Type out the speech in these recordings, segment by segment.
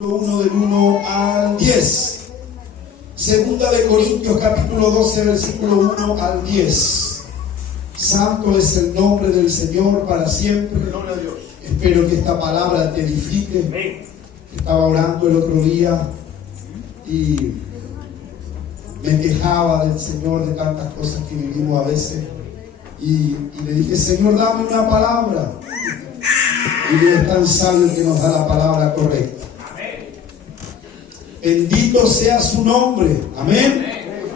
1 del 1 al 10. Segunda de Corintios capítulo 12 versículo 1 al 10. Santo es el nombre del Señor para siempre. Gloria a Dios. Espero que esta palabra te edifique. Estaba orando el otro día y me quejaba del Señor de tantas cosas que vivimos a veces y le dije: Señor, dame una palabra. Y Dios es tan sabio que nos da la palabra correcta. Bendito sea su nombre. Amén.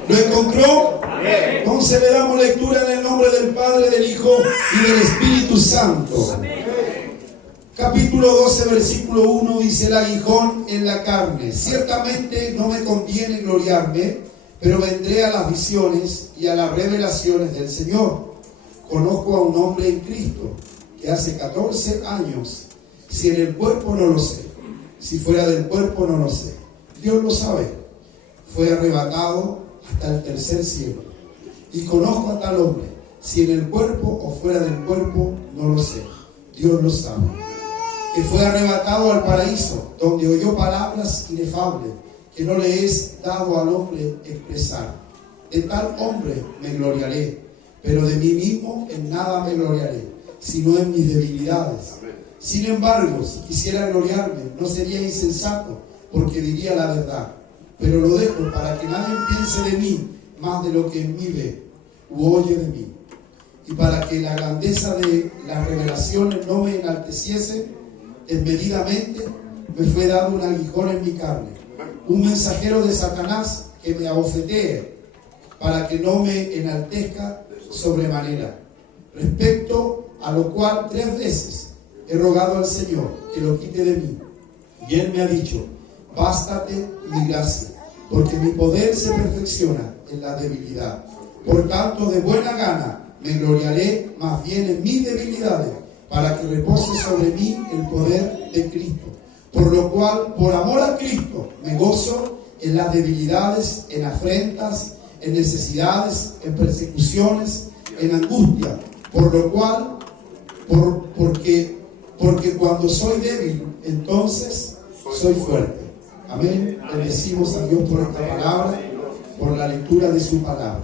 ¿Lo encontró? Amén. Entonces le damos lectura en el nombre del Padre, del Hijo y del Espíritu Santo. Amén. Capítulo 12, versículo 1 dice: el aguijón en la carne. Ciertamente no me conviene gloriarme, pero vendré a las visiones y a las revelaciones del Señor. Conozco a un hombre en Cristo que hace 14 años, si en el cuerpo no lo sé, si fuera del cuerpo no lo sé, Dios lo sabe, fue arrebatado hasta el tercer cielo. Y conozco a tal hombre, si en el cuerpo o fuera del cuerpo, no lo sé, Dios lo sabe, que fue arrebatado al paraíso, donde oyó palabras inefables, que no le es dado al hombre expresar. De tal hombre me gloriaré, pero de mí mismo en nada me gloriaré, sino en mis debilidades. Sin embargo, si quisiera gloriarme, no sería insensato, porque diría la verdad, pero lo dejo para que nadie piense de mí más de lo que en mí ve u oye de mí, y para que la grandeza de las revelaciones no me enalteciese desmedidamente, me fue dado un aguijón en mi carne, un mensajero de Satanás que me abofetee, para que no me enaltezca sobremanera. Respecto a lo cual 3 veces he rogado al Señor que lo quite de mí, y Él me ha dicho: bástate mi gracia, porque mi poder se perfecciona en la debilidad. Por tanto, de buena gana me gloriaré más bien en mis debilidades, para que repose sobre mí el poder de Cristo. Por lo cual, por amor a Cristo, me gozo en las debilidades, en afrentas, en necesidades, en persecuciones, en angustia. Por lo cual, porque cuando soy débil, entonces soy fuerte. Amén. Bendecimos a Dios por esta palabra, por la lectura de su palabra.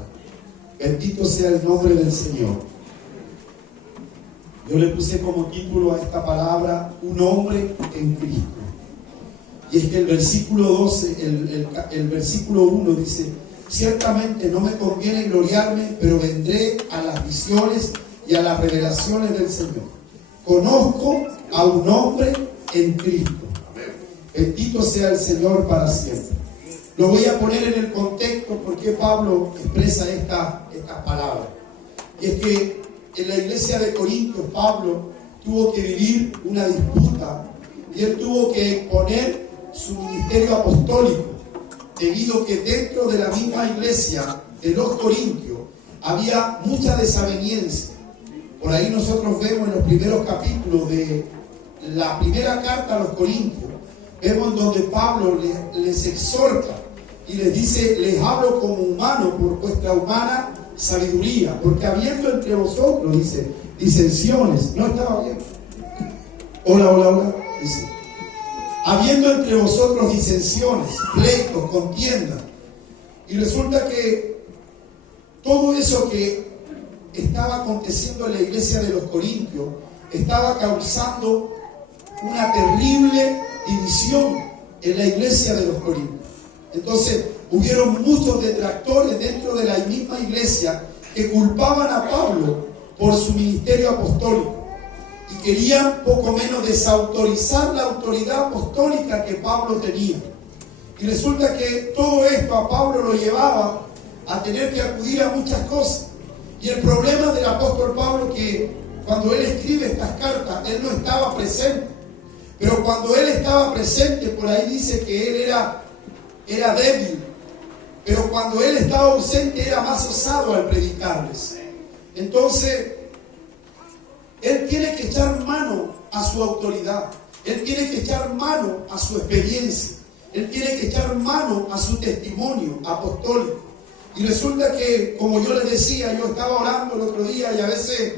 Bendito sea el nombre del Señor. Yo le puse como título a esta palabra: un hombre en Cristo. Y es que el versículo 12, el versículo 1 dice: ciertamente no me conviene gloriarme, pero vendré a las visiones y a las revelaciones del Señor. Conozco a un hombre en Cristo. Bendito sea el Señor para siempre. Lo voy a poner en el contexto porque Pablo expresa estas palabras. Y es que en la iglesia de Corintios, Pablo tuvo que vivir una disputa y él tuvo que exponer su ministerio apostólico, debido a que dentro de la misma iglesia de los Corintios había mucha desaveniencia. Por ahí nosotros vemos en los primeros capítulos de la primera carta a los Corintios, vemos donde Pablo les exhorta y les dice: les hablo como humano por vuestra humana sabiduría, porque habiendo entre vosotros, dice, disensiones. No estaba bien. Hola, dice: habiendo entre vosotros disensiones, pleitos, contiendas. Y resulta que todo eso que estaba aconteciendo en la iglesia de los Corintios estaba causando una terrible división en la iglesia de los Corintios. Entonces hubieron muchos detractores dentro de la misma iglesia que culpaban a Pablo por su ministerio apostólico y querían poco menos desautorizar la autoridad apostólica que Pablo tenía. Y resulta que todo esto a Pablo lo llevaba a tener que acudir a muchas cosas. Y el problema del apóstol Pablo, que cuando él escribe estas cartas, él no estaba presente. Pero cuando él estaba presente, por ahí dice que él era débil. Pero cuando él estaba ausente, era más osado al predicarles. Entonces, él tiene que echar mano a su autoridad. Él tiene que echar mano a su experiencia. Él tiene que echar mano a su testimonio apostólico. Y resulta que, como yo les decía, yo estaba orando el otro día y a veces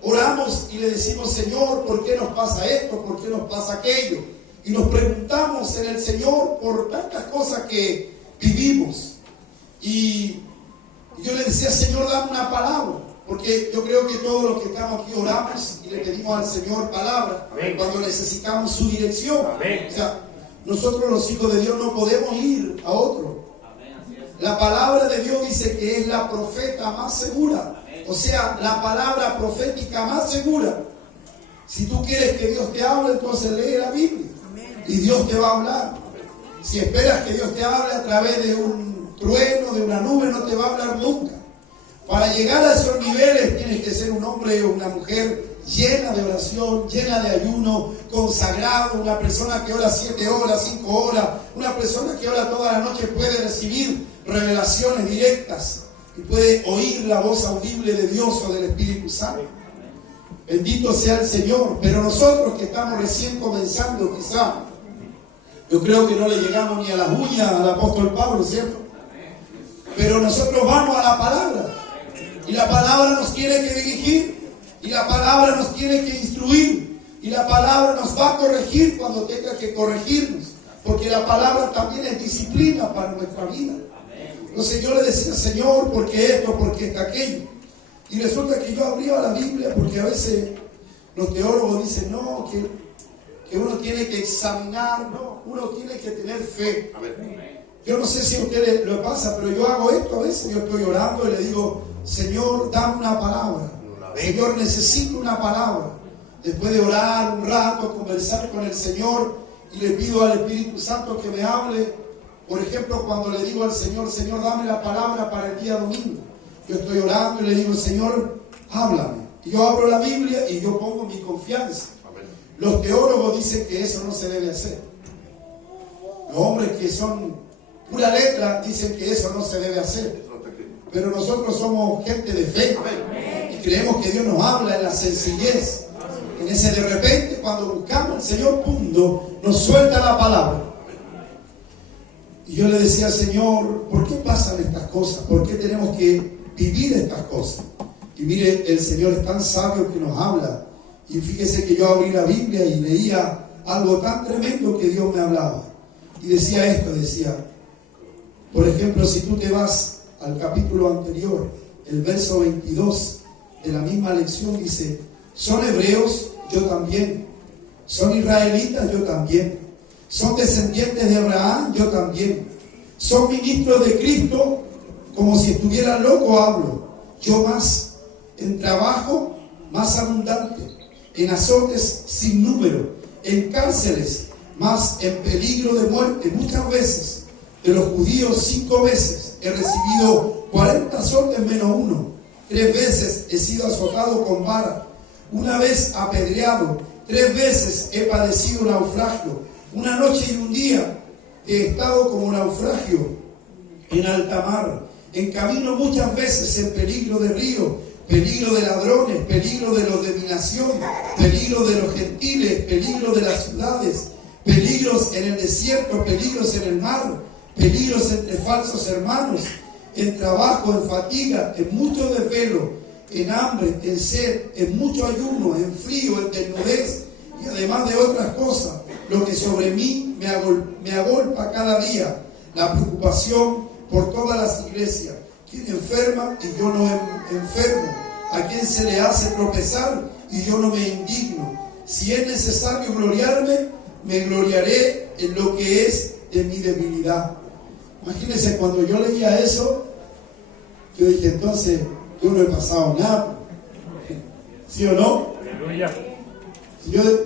oramos y le decimos: Señor, ¿por qué nos pasa esto? ¿Por qué nos pasa aquello? y nos preguntamos en el Señor por tantas cosas que vivimos. Y yo le decía, Señor, dame una palabra, porque yo creo que todos los que estamos aquí oramos y le pedimos al Señor palabra. Amén. Cuando necesitamos su dirección. Amén. O sea, nosotros los hijos de Dios no podemos ir a otro. La palabra de Dios dice que es la profeta más segura. O sea, la palabra profética más segura. Si tú quieres que Dios te hable, entonces lee la Biblia. Y Dios te va a hablar. Si esperas que Dios te hable a través de un trueno, de una nube, no te va a hablar nunca. Para llegar a esos niveles tienes que ser un hombre o una mujer llena de oración, llena de ayuno, consagrado, una persona que ora 7 horas, 5 horas, una persona que ora toda la noche puede recibir revelaciones directas y puede oír la voz audible de Dios o del Espíritu Santo. Bendito sea el Señor. Pero nosotros que estamos recién comenzando, quizá, yo creo que no le llegamos ni a las uñas al apóstol Pablo, ¿cierto? Pero nosotros vamos a la palabra. Y la palabra nos tiene que dirigir. Y la palabra nos tiene que instruir. Y la palabra nos va a corregir cuando tenga que corregirnos. Porque la palabra también es disciplina para nuestra vida. Entonces yo le decía, Señor, ¿por qué esto? ¿Por qué aquello? Y resulta que yo abría la Biblia, porque a veces los teólogos dicen, no, que uno tiene que examinar, no, uno tiene que tener fe. Yo no sé si a ustedes lo pasa, pero yo hago esto a veces. Yo estoy orando y le digo, Señor, dame una palabra. Señor, necesito una palabra. Después de orar un rato, conversar con el Señor, y le pido al Espíritu Santo que me hable. Por ejemplo, cuando le digo al Señor, Señor, dame la palabra para el día domingo. Yo estoy orando y le digo, Señor, háblame. Y yo abro la Biblia y yo pongo mi confianza. Los teólogos dicen que eso no se debe hacer. Los hombres que son pura letra dicen que eso no se debe hacer. Pero nosotros somos gente de fe. Y creemos que Dios nos habla en la sencillez. En ese de repente, cuando buscamos al Señor, punto, nos suelta la palabra. Y yo le decía al Señor, ¿por qué pasan estas cosas? ¿Por qué tenemos que vivir estas cosas? Y mire, el Señor es tan sabio que nos habla. Y fíjese que yo abrí la Biblia y leía algo tan tremendo que Dios me hablaba. Y decía esto, decía, por ejemplo, si tú te vas al capítulo anterior, el verso 22 de la misma lección dice, son hebreos, yo también. Son israelitas, yo también. Son descendientes de Abraham, yo también. Son ministros de Cristo, como si estuvieran loco hablo. Yo más. En trabajo, más abundante. En azotes sin número. En cárceles, más en peligro de muerte. Muchas veces, de los judíos 5 veces, he recibido 40 azotes menos 1. 3 veces he sido azotado con vara. 1 vez apedreado. 3 veces he padecido naufragio. 1 noche y 1 día he estado como naufragio en alta mar. En camino muchas veces en peligro de río, peligro de ladrones, peligro de los de mi nación, peligro de los gentiles, peligro de las ciudades, peligros en el desierto, peligros en el mar, peligros entre falsos hermanos, en trabajo, en fatiga, en mucho desvelo, en hambre, en sed, en mucho ayuno, en frío, en desnudez, y además de otras cosas, lo que sobre mí me agolpa cada día, la preocupación por todas las iglesias. Quien enferma y yo no enfermo, a quien se le hace tropezar y yo no me indigno. Si es necesario gloriarme, me gloriaré en lo que es de mi debilidad. Imagínense, cuando yo leía eso, yo dije, entonces yo no he pasado nada. ¿Sí o no? Aleluya.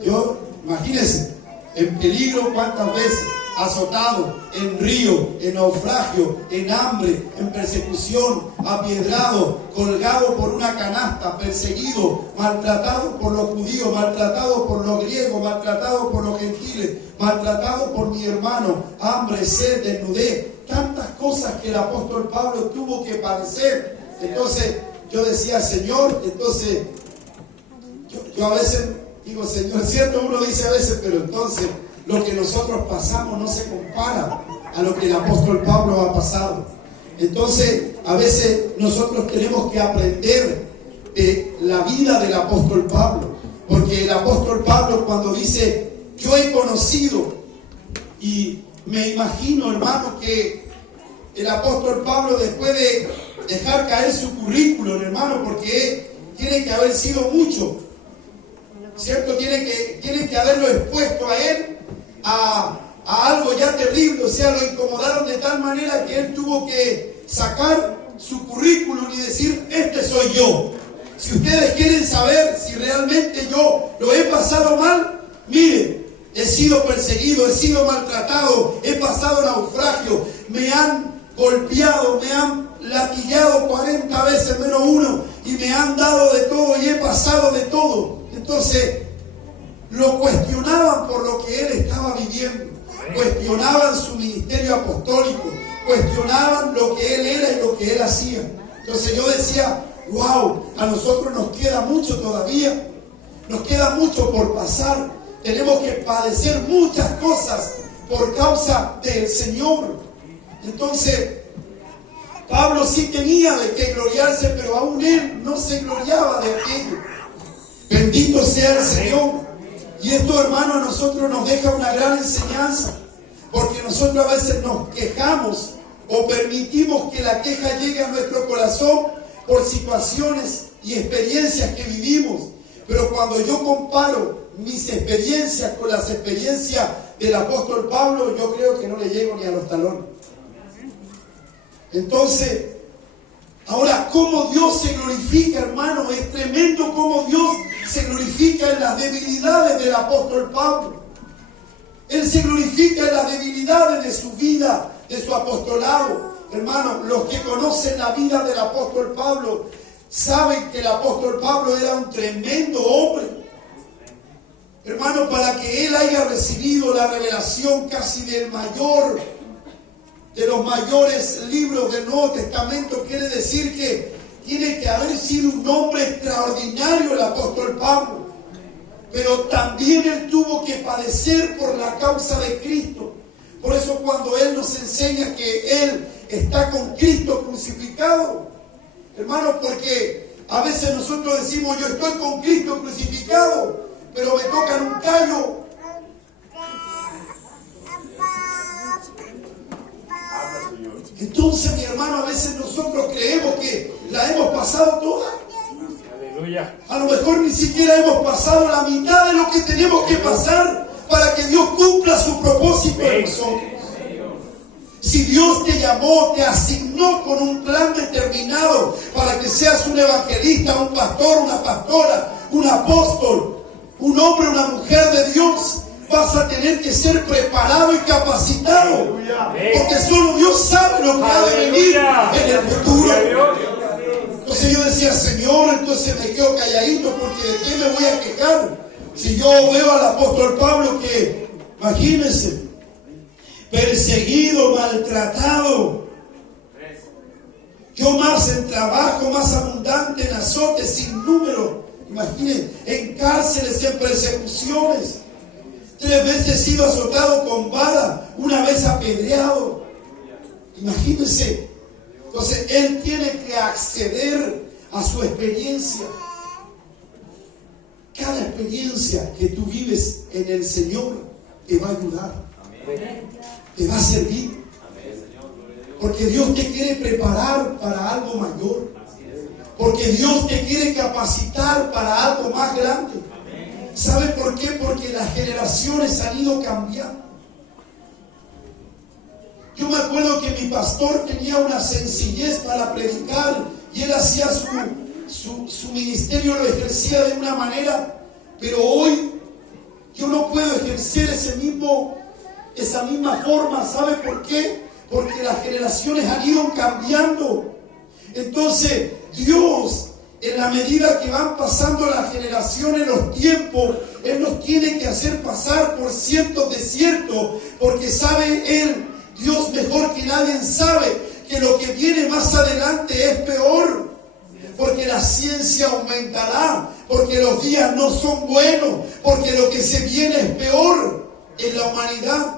Yo imagínense, en peligro cuántas veces, azotado, en río, en naufragio, en hambre, en persecución, apiedrado, colgado por una canasta, perseguido, maltratado por los judíos, maltratado por los griegos, maltratado por los gentiles, maltratado por mi hermano, hambre, sed, desnudez, tantas cosas que el apóstol Pablo tuvo que padecer. Entonces yo decía, Señor, entonces yo a veces digo, Señor, cierto, uno dice a veces, pero entonces lo que nosotros pasamos no se compara a lo que el apóstol Pablo ha pasado. Entonces, a veces nosotros tenemos que aprender de la vida del apóstol Pablo, porque el apóstol Pablo, cuando dice, yo he conocido Y me imagino, hermano, que el apóstol Pablo, después de dejar caer su currículum, hermano, porque tiene que haber sido mucho, ¿cierto? Tiene que haberlo expuesto a él a algo ya terrible. O sea, lo incomodaron de tal manera que él tuvo que sacar su currículum y decir: este soy yo. Si ustedes quieren saber si realmente yo lo he pasado mal, miren, he sido perseguido, he sido maltratado, he pasado naufragio, me han golpeado, me han latigueado 40 veces menos uno, y me han dado de todo y he pasado de todo. Entonces lo cuestionaban por lo que él estaba viviendo, cuestionaban su ministerio apostólico, cuestionaban lo que él era y lo que él hacía. Entonces yo decía: wow, a nosotros nos queda mucho todavía, nos queda mucho por pasar, tenemos que padecer muchas cosas por causa del Señor. Entonces Pablo sí tenía de qué gloriarse, pero aún él no se gloriaba de aquello. Bendito sea el Señor. Y esto, hermano, a nosotros nos deja una gran enseñanza, porque nosotros a veces nos quejamos o permitimos que la queja llegue a nuestro corazón por situaciones y experiencias que vivimos. Pero cuando yo comparo mis experiencias con las experiencias del apóstol Pablo, yo creo que no le llego ni a los talones. Entonces, ahora, cómo Dios se glorifica, hermano, es tremendo cómo Dios se glorifica en las debilidades del apóstol Pablo. Él se glorifica en las debilidades de su vida, de su apostolado. Hermano, los que conocen la vida del apóstol Pablo saben que el apóstol Pablo era un tremendo hombre. Hermano, para que él haya recibido la revelación casi de los mayores libros del Nuevo Testamento, quiere decir que tiene que haber sido un hombre extraordinario el apóstol Pablo. Pero también él tuvo que padecer por la causa de Cristo. Por eso cuando él nos enseña que él está con Cristo crucificado, hermano, porque a veces nosotros decimos: yo estoy con Cristo crucificado, pero me tocan un callo. Entonces, mi hermano, a veces nosotros creemos que la hemos pasado toda. Aleluya. A lo mejor ni siquiera hemos pasado la mitad de lo que tenemos que pasar para que Dios cumpla su propósito en nosotros. Si Dios te llamó, te asignó con un plan determinado para que seas un evangelista, un pastor, una pastora, un apóstol, un hombre, una mujer de Dios, vas a tener que ser preparado y capacitado, porque solo Dios sabe lo que ha de venir en el futuro. Entonces yo decía: Señor, entonces me quedo calladito, porque ¿de qué me voy a quejar? Si yo veo al apóstol Pablo que, imagínense, perseguido, maltratado, yo más en trabajo, más abundante, en azotes sin número, imagínense, en cárceles, en persecuciones, 3 veces he sido azotado con vara, una vez apedreado. Imagínense. Entonces él tiene que acceder a su experiencia. Cada experiencia que tú vives en el Señor te va a ayudar, te va a servir, porque Dios te quiere preparar para algo mayor, porque Dios te quiere capacitar para algo más grande. ¿Sabe por qué? Porque las generaciones han ido cambiando. Yo me acuerdo que mi pastor tenía una sencillez para predicar, y él hacía su ministerio, lo ejercía de una manera, pero hoy yo no puedo ejercer esa misma forma. ¿Sabe por qué? Porque las generaciones han ido cambiando. Entonces Dios, en la medida que van pasando las generaciones, los tiempos, Él nos tiene que hacer pasar por ciertos desiertos, porque sabe Él, Dios mejor que nadie, sabe que lo que viene más adelante es peor, porque la ciencia aumentará, porque los días no son buenos, porque lo que se viene es peor en la humanidad.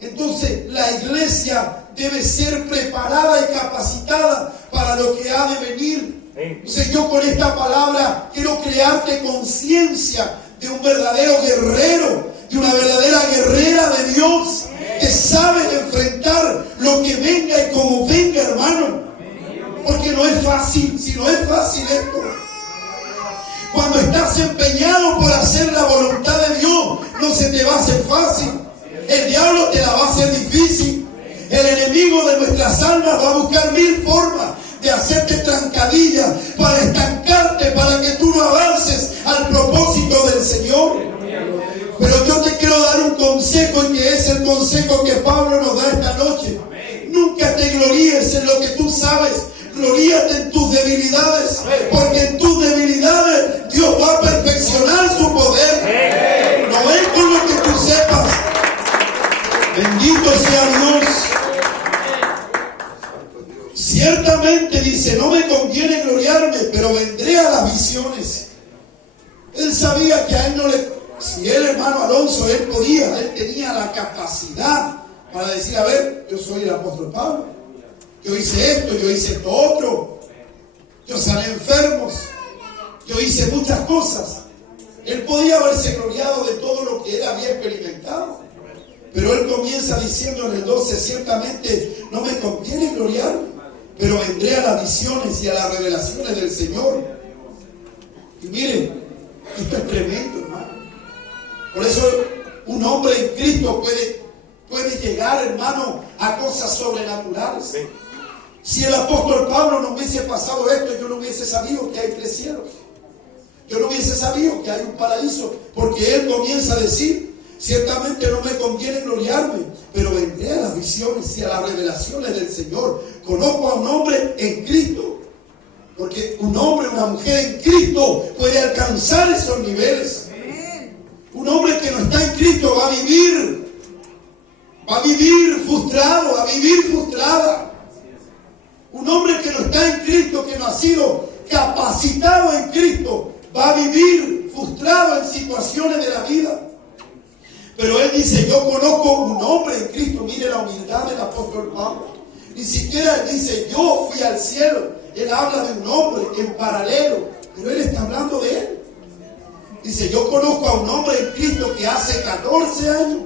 Entonces la iglesia debe ser preparada y capacitada para lo que ha de venir. Entonces yo con esta palabra quiero crearte conciencia de un verdadero guerrero, y una verdadera guerrera de Dios que sabe enfrentar lo que venga y como venga, hermano. Porque no es fácil. Si no es fácil esto, cuando estás empeñado por hacer la voluntad de Dios, no se te va a hacer fácil. El diablo te la va a hacer difícil. El enemigo de nuestras almas va a buscar 1000 formas de hacerte trancadilla para estancarte, para que tú no avances al propósito del Señor. Pero yo te quiero dar un consejo, y que es el consejo que Pablo nos da esta noche. Nunca te gloríes en lo que tú sabes. Gloríate en tus debilidades, porque en tus debilidades Dios va a perfeccionar su poder. No es con lo que tú sepas. Bendito sea Dios. Ciertamente dice, no me conviene gloriarme, pero vendré a las visiones. Él sabía que a él no le... Si él, hermano Alonso, él podía, él tenía la capacidad para decir, a ver, yo soy el apóstol Pablo. Yo hice esto, yo hice esto otro. Yo sané enfermos. Yo hice muchas cosas. Él podía haberse gloriado de todo lo que él había experimentado. Pero él comienza diciendo en el 12, ciertamente no me conviene gloriarme, pero vendré a las visiones y a las revelaciones del Señor. Y miren, esto es tremendo, hermano. Por eso un hombre en Cristo puede llegar, hermano, a cosas sobrenaturales. Si el apóstol Pablo no hubiese pasado esto, yo no hubiese sabido que hay 3 cielos. Yo no hubiese sabido que hay un paraíso, porque él comienza a decir, ciertamente no me conviene gloriarme, pero vendré a las visiones y a las revelaciones del Señor. Conozco a un hombre en Cristo, porque un hombre, una mujer en Cristo puede alcanzar esos niveles. Un hombre que no está en Cristo va a vivir frustrado, va a vivir frustrada. Un hombre que no está en Cristo, que no ha sido capacitado en Cristo, va a vivir frustrado en situaciones de la vida. Pero él dice, yo conozco un hombre en Cristo. Mire la humildad del apóstol Pablo. Ni siquiera él dice, yo fui al cielo. Él habla de un hombre en paralelo, pero él está hablando de él. Dice, yo conozco a un hombre en Cristo que hace 14 años.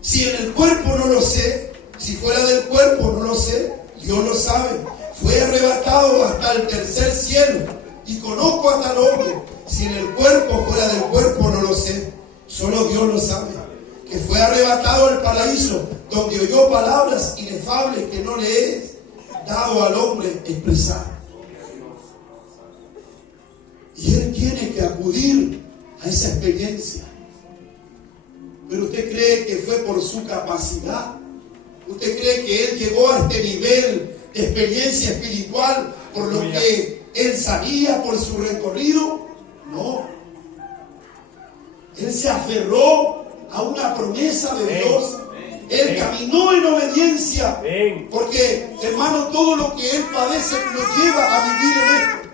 Si en el cuerpo no lo sé, si fuera del cuerpo no lo sé, Dios lo sabe. Fue arrebatado hasta el 3er cielo. Y conozco a tal hombre. Si en el cuerpo fuera del cuerpo no lo sé. Solo Dios lo sabe. Que fue arrebatado al paraíso, donde oyó palabras inefables que no le he dado al hombre expresar. Y él tiene que acudir a esa experiencia. Pero usted cree que fue por su capacidad. ¿Usted cree que él llegó a este nivel de experiencia espiritual por lo que él sabía, por su recorrido? No. Él se aferró a una promesa de Dios. Él caminó en obediencia. Porque, hermano, todo lo que él padece lo lleva a vivir en esto.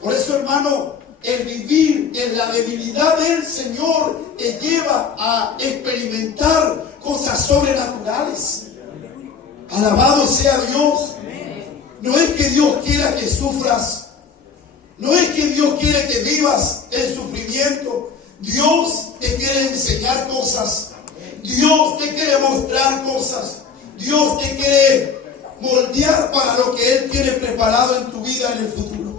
Por eso, hermano, el vivir en la debilidad del Señor te lleva a experimentar cosas sobrenaturales. Alabado sea Dios. No es que Dios quiera que sufras. No es que Dios quiere que vivas el sufrimiento. Dios te quiere enseñar cosas. Dios te quiere mostrar cosas. Dios te quiere moldear para lo que Él tiene preparado en tu vida en el futuro.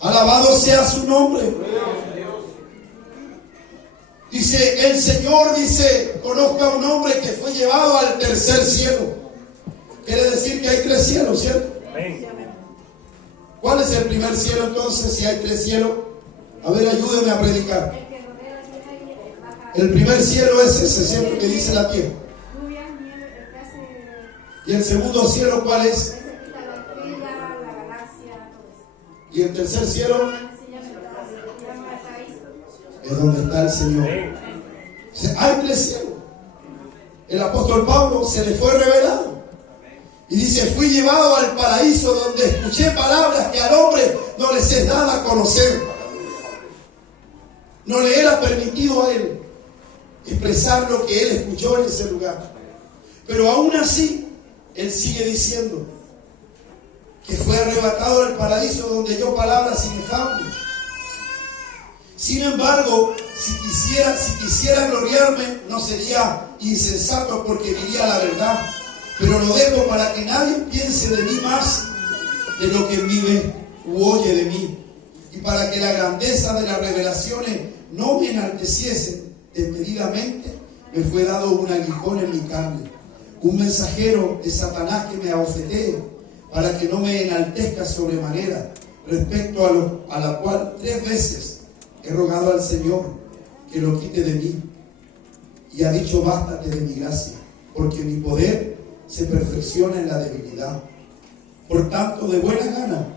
Alabado sea su nombre. Dice, el Señor dice, conozca a un hombre que fue llevado al 3er cielo. Quiere decir que hay 3 cielos, ¿cierto? ¿Cuál es el primer cielo entonces si hay 3 cielos? A ver, ayúdenme a predicar. El primer cielo es ese, ¿cierto? Que dice la tierra. ¿Y el segundo cielo cuál es? ¿Y el tercer cielo? Es donde está el Señor. Hay 3 cielos. El apóstol Pablo se le fue revelado. Y dice, fui llevado al paraíso donde escuché palabras que al hombre no les es dada a conocer. No le era permitido a él expresar lo que él escuchó en ese lugar. Pero aún así, él sigue diciendo que fue arrebatado al paraíso donde oyó palabras inefables. Sin embargo, si quisiera gloriarme, no sería insensato porque diría la verdad. Pero lo dejo para que nadie piense de mí más de lo que vive u oye de mí. Y para que la grandeza de las revelaciones no me enalteciesen desmedidamente, me fue dado un aguijón en mi carne, un mensajero de Satanás que me abofetee, para que no me enaltezca sobremanera, respecto a la cual 3 veces he rogado al Señor que lo quite de mí. Y ha dicho: bástate de mi gracia, porque mi poder se perfecciona en la debilidad. Por tanto, de buena gana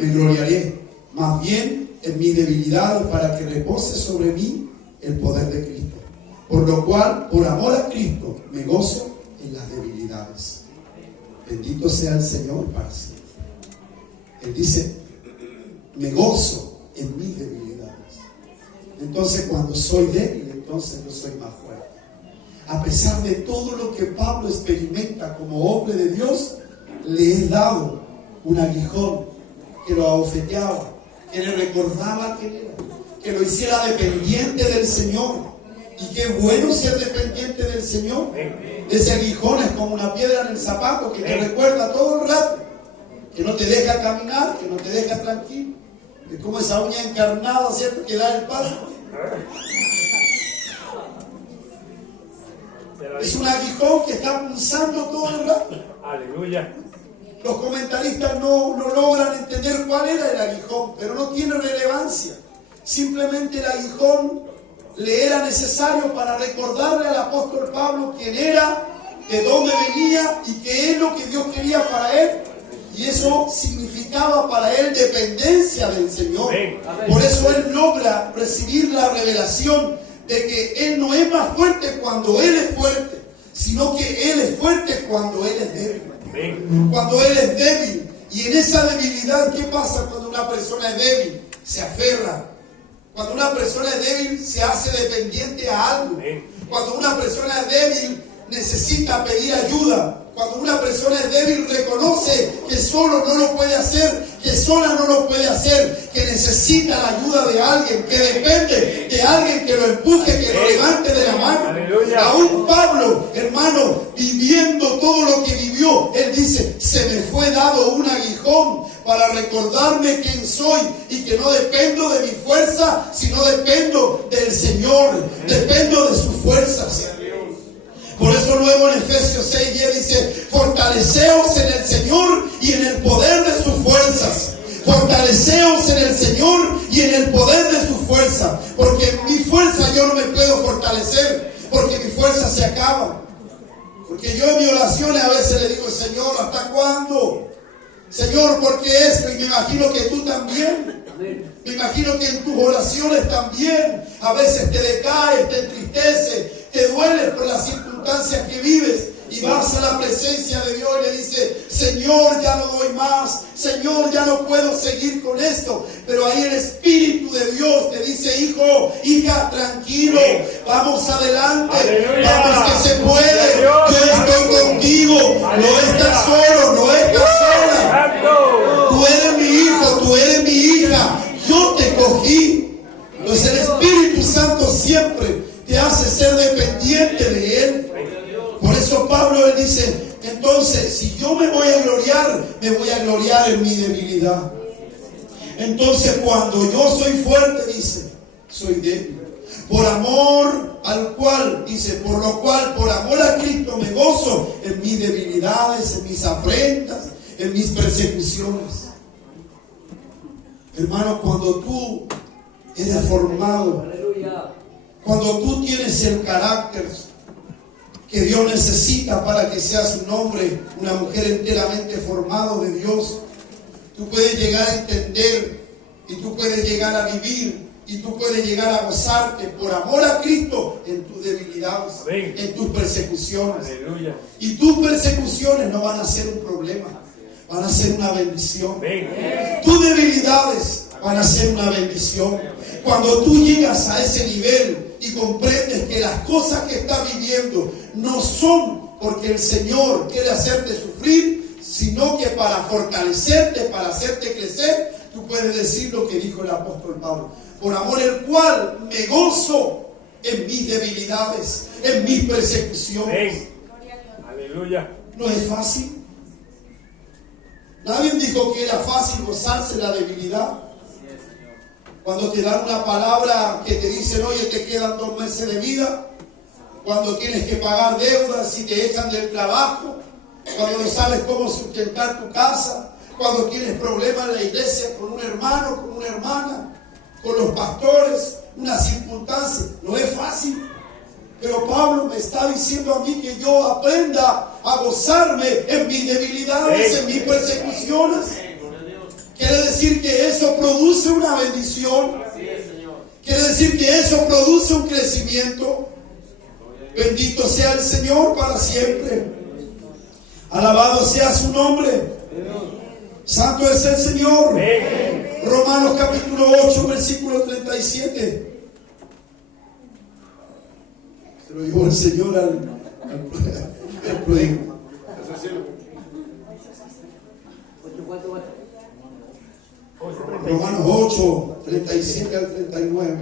me gloriaré, más bien en mi debilidad, para que repose sobre mí el poder de Cristo. Por lo cual, por amor a Cristo, me gozo en las debilidades. Bendito sea el Señor para siempre. Él dice: me gozo en mis debilidades. Entonces, cuando soy débil, entonces yo soy más fuerte. A pesar de todo lo que Pablo experimenta como hombre de Dios, le he dado un aguijón que lo abofeteaba, que le recordaba quién era, que lo hiciera dependiente del Señor. Y qué bueno ser dependiente del Señor. Ese aguijón es como una piedra en el zapato que te recuerda todo el rato, que no te deja caminar, que no te deja tranquilo. Es como esa uña encarnada, ¿cierto?, que da el paso. Es un aguijón que está pulsando todo el rato. Aleluya. Los comentaristas no logran entender cuál era el aguijón, pero no tiene relevancia. Simplemente el aguijón le era necesario para recordarle al apóstol Pablo quién era, de dónde venía y qué es lo que Dios quería para él. Y eso significaba para él dependencia del Señor. Por eso él logra recibir la revelación de que él no es más fuerte cuando él es fuerte, sino que él es fuerte cuando él es débil. Cuando él es débil. Y en esa debilidad, ¿qué pasa cuando una persona es débil? Se aferra. Cuando una persona es débil, se hace dependiente a algo. Cuando una persona es débil, necesita pedir ayuda. Cuando una persona es débil, reconoce que solo no lo puede hacer, que sola no lo puede hacer, que necesita la ayuda de alguien, que depende de alguien que lo empuje, que lo levante de la mano. Aleluya. Aún Pablo, hermano, viviendo todo lo que vivió, él dice: se me fue dado un aguijón para recordarme quién soy y que no dependo de mi fuerza, sino dependo del Señor, dependo de sus fuerzas. Por eso luego en Efesios 6:10 dice: fortaleceos en el Señor y en el poder de sus fuerzas. Fortaleceos en el Señor y en el poder de sus fuerzas. Porque en mi fuerza yo no me puedo fortalecer, porque mi fuerza se acaba. Porque yo en mis oraciones a veces le digo: Señor, ¿hasta cuándo? Señor, ¿por qué esto? Y me imagino que tú también. Me imagino que en tus oraciones también a veces te decaes, te entristeces, te duele por las circunstancias que vives, y vas a la presencia de Dios y le dices: Señor, ya no doy más, Señor, ya no puedo seguir con esto. Pero ahí el Espíritu de Dios te dice: hijo, hija, tranquilo, vamos adelante. Aleluya. Vamos, que se puede. Yo estoy contigo. Aleluya. No estás solo, no estás sola. Tú eres mi hijo, tú eres mi hija, yo te cogí. Entonces el Espíritu Santo siempre te hace ser dependiente de Él. Por eso Pablo, él dice: entonces, si yo me voy a gloriar en mi debilidad. Entonces, cuando yo soy fuerte, dice, soy débil. Por amor al cual, dice, por lo cual, por amor a Cristo me gozo en mis debilidades, en mis afrentas, en mis persecuciones. Hermano, cuando tú eres formado, cuando tú tienes el carácter que Dios necesita para que seas un hombre, una mujer enteramente formado de Dios, tú puedes llegar a entender, y tú puedes llegar a vivir, y tú puedes llegar a gozarte por amor a Cristo en tus debilidades, en tus persecuciones. Aleluya. Y tus persecuciones no van a ser un problema, van a ser una bendición. Tus debilidades van a ser una bendición. Cuando tú llegas a ese nivel y comprendes que las cosas que estás viviendo no son porque el Señor quiere hacerte sufrir, sino que para fortalecerte, para hacerte crecer, tú puedes decir lo que dijo el apóstol Pablo: por amor el cual me gozo en mis debilidades, en mis persecuciones. Aleluya. No es fácil. Nadie dijo que era fácil gozarse la debilidad. Cuando te dan una palabra que te dicen, oye, te quedan 2 meses de vida. Cuando tienes que pagar deudas, si te echan del trabajo. Cuando no sabes cómo sustentar tu casa. Cuando tienes problemas en la iglesia con un hermano, con una hermana, con los pastores, una circunstancia. No es fácil. Pero Pablo me está diciendo a mí que yo aprenda a gozarme en mis debilidades, en mis persecuciones. Quiere decir que eso produce una bendición. Quiere decir que eso produce un crecimiento. Bendito sea el Señor para siempre. Alabado sea su nombre. Santo es el Señor. Romanos capítulo 8, versículo 37. Se lo dijo el Señor al proyecto. Romanos 8, 37 al 39.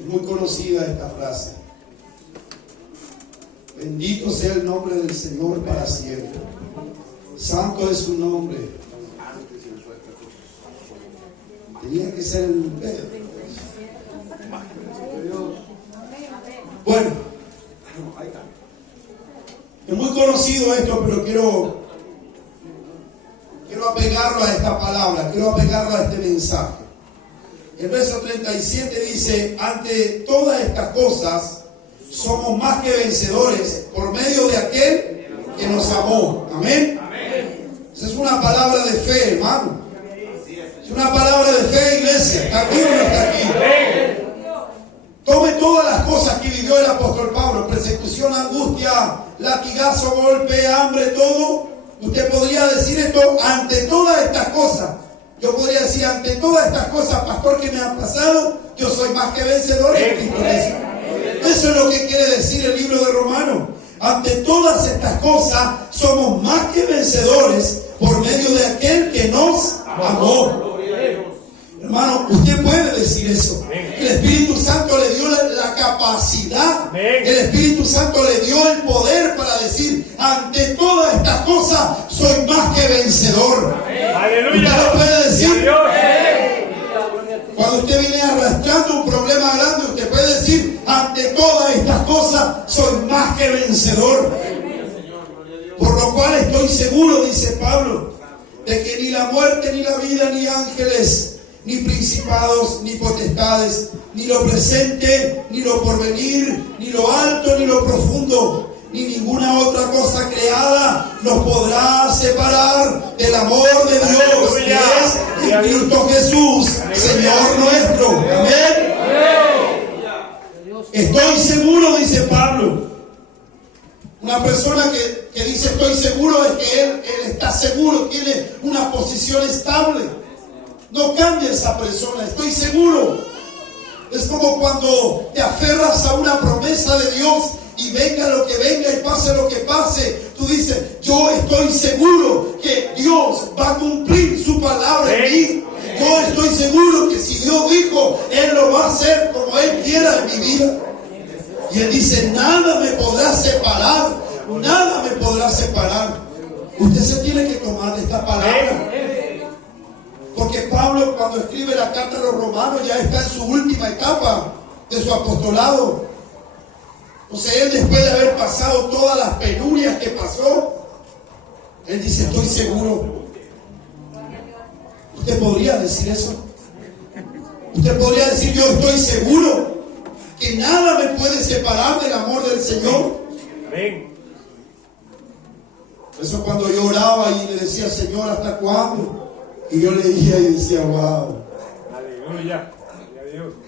Es muy conocida esta frase. Bendito sea el nombre del Señor para siempre. Santo es su nombre. Tenía que ser el Pedro. Bueno, es muy conocido esto, pero quiero apegarlo a esta palabra, quiero apegarlo a este mensaje. El verso 37 dice, ante todas estas cosas somos más que vencedores por medio de aquel que nos amó. Amén. Esa es una palabra de fe, hermano. Es una palabra de fe, iglesia. ¿Está aquí o no está aquí? Tome todas las cosas que vivió el apóstol Pablo: persecución, angustia, latigazo, golpe, hambre, todo. Usted podría decir esto ante todas estas cosas. Yo podría decir, ante todas estas cosas, pastor, que me han pasado, yo soy más que vencedor en Cristo Jesús. Eso es lo que quiere decir el libro de Romanos. Ante todas estas cosas somos más que vencedores por medio de aquel que nos amó. Hermano, usted puede decir eso. El Espíritu Santo le dio la capacidad. El Espíritu Santo le dio el poder para decir, ante todas estas cosas soy más que vencedor. Aleluya. Usted lo puede decir. Cuando usted viene arrastrando un problema grande, usted puede decir, ante todas estas cosas soy más que vencedor. Por lo cual estoy seguro, dice Pablo, de que ni la muerte, ni la vida, ni ángeles, ni principados, ni potestades, ni lo presente, ni lo porvenir, ni lo alto, ni lo profundo, ni ninguna otra cosa creada nos podrá separar del amor de Dios que es en Cristo Jesús, Señor nuestro. Amén. Estoy seguro, dice Pablo. Una persona que dice estoy seguro es que él está seguro, tiene una posición estable. No cambia esa persona, estoy seguro. Es como cuando te aferras a una promesa de Dios y venga lo que venga y pase lo que pase. Tú dices, yo estoy seguro que Dios va a cumplir su palabra en mí. Yo estoy seguro que si Dios dijo, Él lo va a hacer como Él quiera en mi vida. Y Él dice, nada me podrá separar, nada me podrá separar. Usted se tiene que tomar de esta palabra. Porque Pablo, cuando escribe la carta a los romanos, ya está en su última etapa de su apostolado. Entonces él, después de haber pasado todas las penurias que pasó, él dice, estoy seguro. ¿Usted podría decir eso? ¿Usted podría decir, yo estoy seguro que nada me puede separar del amor del Señor? Amén. Eso cuando yo oraba y le decía, Señor, ¿hasta cuándo? Y yo leía y decía, wow. Aleluya.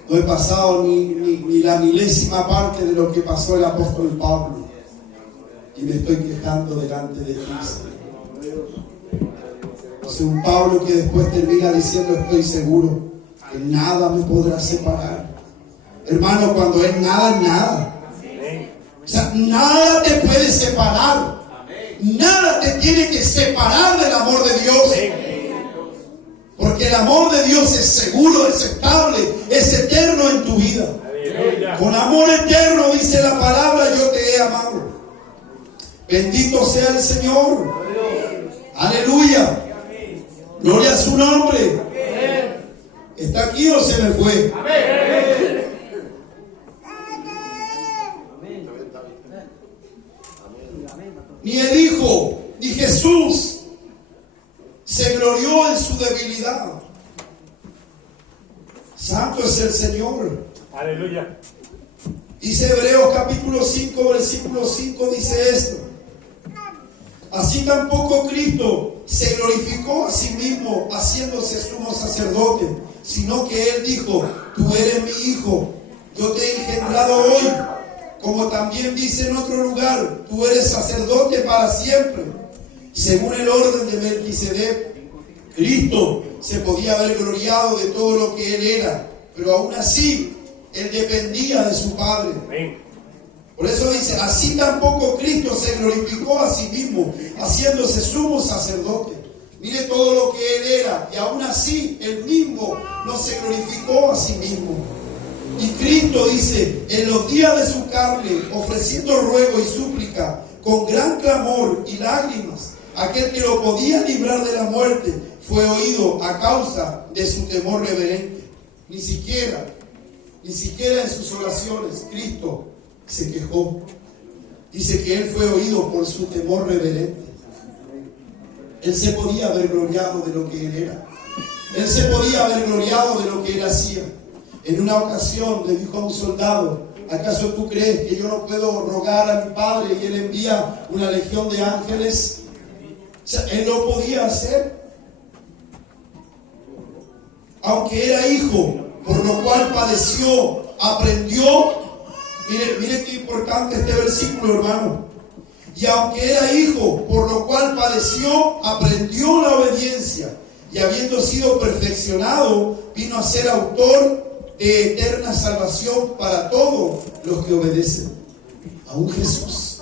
No he pasado ni la milésima parte de lo que pasó el apóstol Pablo. Y me estoy quejando delante de ti, Señor. Es un Pablo que después termina diciendo, estoy seguro que nada me podrá separar. Hermano, cuando es nada, nada. O sea, nada te puede separar. Nada te tiene que separar del amor de Dios. Porque el amor de Dios es seguro, es estable, es eterno en tu vida. Aleluya. Con amor eterno, dice la palabra, yo te he amado. Bendito sea el Señor. Aleluya. Gloria a su nombre. ¿Está aquí o se me fue? Ni el Hijo, ni Jesús se glorió en su debilidad. Santo es el Señor. Aleluya. Dice Hebreos capítulo 5, versículo 5, dice esto. Así tampoco Cristo se glorificó a sí mismo haciéndose sumo sacerdote, sino que Él dijo, tú eres mi Hijo, yo te he engendrado hoy. Como también dice en otro lugar, tú eres sacerdote para siempre. Según el orden de Melquisedec, Cristo se podía haber gloriado de todo lo que Él era, pero aún así, Él dependía de su Padre. Amén. Por eso dice, así tampoco Cristo se glorificó a sí mismo, haciéndose sumo sacerdote. Mire todo lo que Él era, y aún así, Él mismo no se glorificó a sí mismo. Y Cristo dice, en los días de su carne, ofreciendo ruego y súplica, con gran clamor y lágrimas, aquel que lo podía librar de la muerte, fue oído a causa de su temor reverente. Ni siquiera en sus oraciones, Cristo se quejó. Dice que Él fue oído por su temor reverente. Él se podía haber gloriado de lo que Él era. Él se podía haber gloriado de lo que Él hacía. En una ocasión le dijo a un soldado, ¿acaso tú crees que yo no puedo rogar a mi Padre y Él envía una legión de ángeles? O sea, Él lo podía hacer. Aunque era hijo, por lo cual padeció, aprendió. Mire qué importante este versículo, hermano. Y aunque era hijo, por lo cual padeció, aprendió la obediencia. Y habiendo sido perfeccionado, vino a ser autor de eterna salvación para todos los que obedecen. Aún Jesús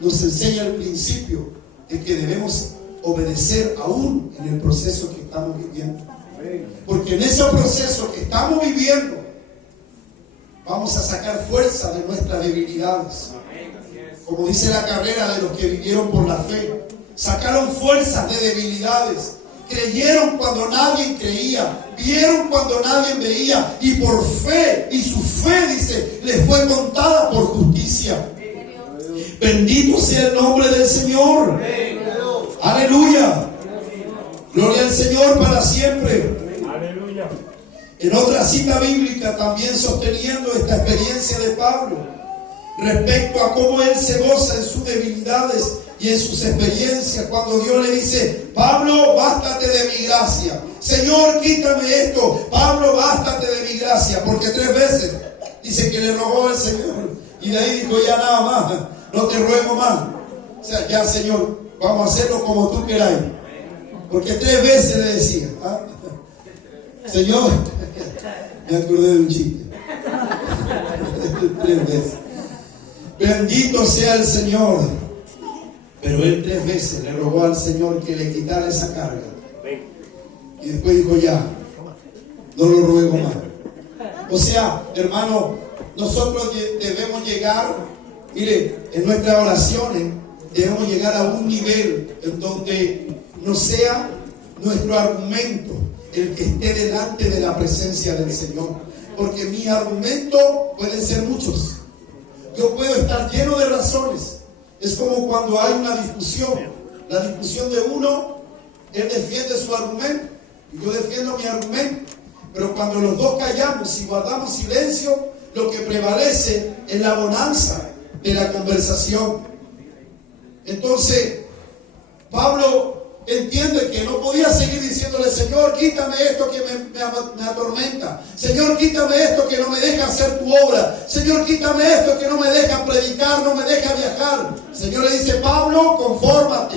nos enseña el principio de que debemos obedecer aún en el proceso que estamos viviendo. Porque en ese proceso que estamos viviendo vamos a sacar fuerza de nuestras debilidades. Como dice la carrera de los que vivieron por la fe, sacaron fuerzas de debilidades. Creyeron cuando nadie creía, vieron cuando nadie veía, y por fe, y su fe, dice, les fue contada por justicia. Bendito sea el nombre del Señor. Aleluya. Gloria al Señor para siempre. Aleluya. En otra cita bíblica, también sosteniendo esta experiencia de Pablo, respecto a cómo él se goza en sus debilidades y en sus experiencias, cuando Dios le dice, Pablo, bástate de mi gracia. Señor, quítame esto. Pablo, bástate de mi gracia. Porque 3 veces dice que le rogó al Señor. Y de ahí dijo, ya nada más, no te ruego más. O sea, ya Señor, vamos a hacerlo como tú queráis. Porque 3 veces le decía, Señor, me acordé de un chiste. 3 veces. Bendito sea el Señor. Pero él 3 veces le rogó al Señor que le quitara esa carga. Y después dijo, ya, no lo ruego más. O sea, hermano, nosotros debemos llegar, mire, en nuestras oraciones debemos llegar a un nivel en donde no sea nuestro argumento el que esté delante de la presencia del Señor. Porque mi argumento pueden ser muchos. Yo puedo estar lleno de razones. Es como cuando hay una discusión. La discusión de uno, él defiende su argumento y yo defiendo mi argumento. Pero cuando los dos callamos y guardamos silencio, lo que prevalece es la bonanza de la conversación. Entonces, Pablo entiende que no podía seguir diciéndole, Señor, quítame esto que me atormenta. Señor, quítame esto que no me deja hacer tu obra. Señor, quítame esto que no me deja predicar, no me deja viajar. El Señor le dice, Pablo, confórmate.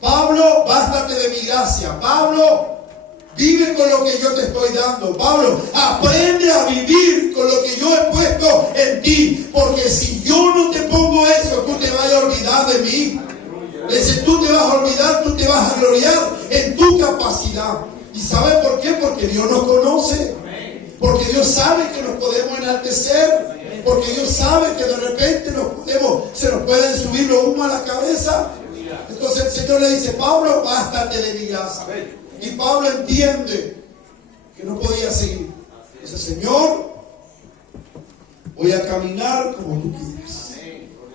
Pablo, bástate de mi gracia. Pablo, vive con lo que yo te estoy dando. Pablo, aprende a vivir con lo que yo he puesto en ti. Porque si yo no te pongo eso, tú te vas a olvidar de mí. Dice, tú te vas a olvidar, tú te vas vas a gloriar en tu capacidad. ¿Y sabe por qué? Porque Dios nos conoce. Porque Dios sabe que nos podemos enaltecer. Porque Dios sabe que de repente se nos pueden subir los humos a la cabeza. Entonces el Señor le dice: Pablo, bástate de mi gracia. Y Pablo entiende que no podía seguir. Dice: Señor, voy a caminar como tú quieras.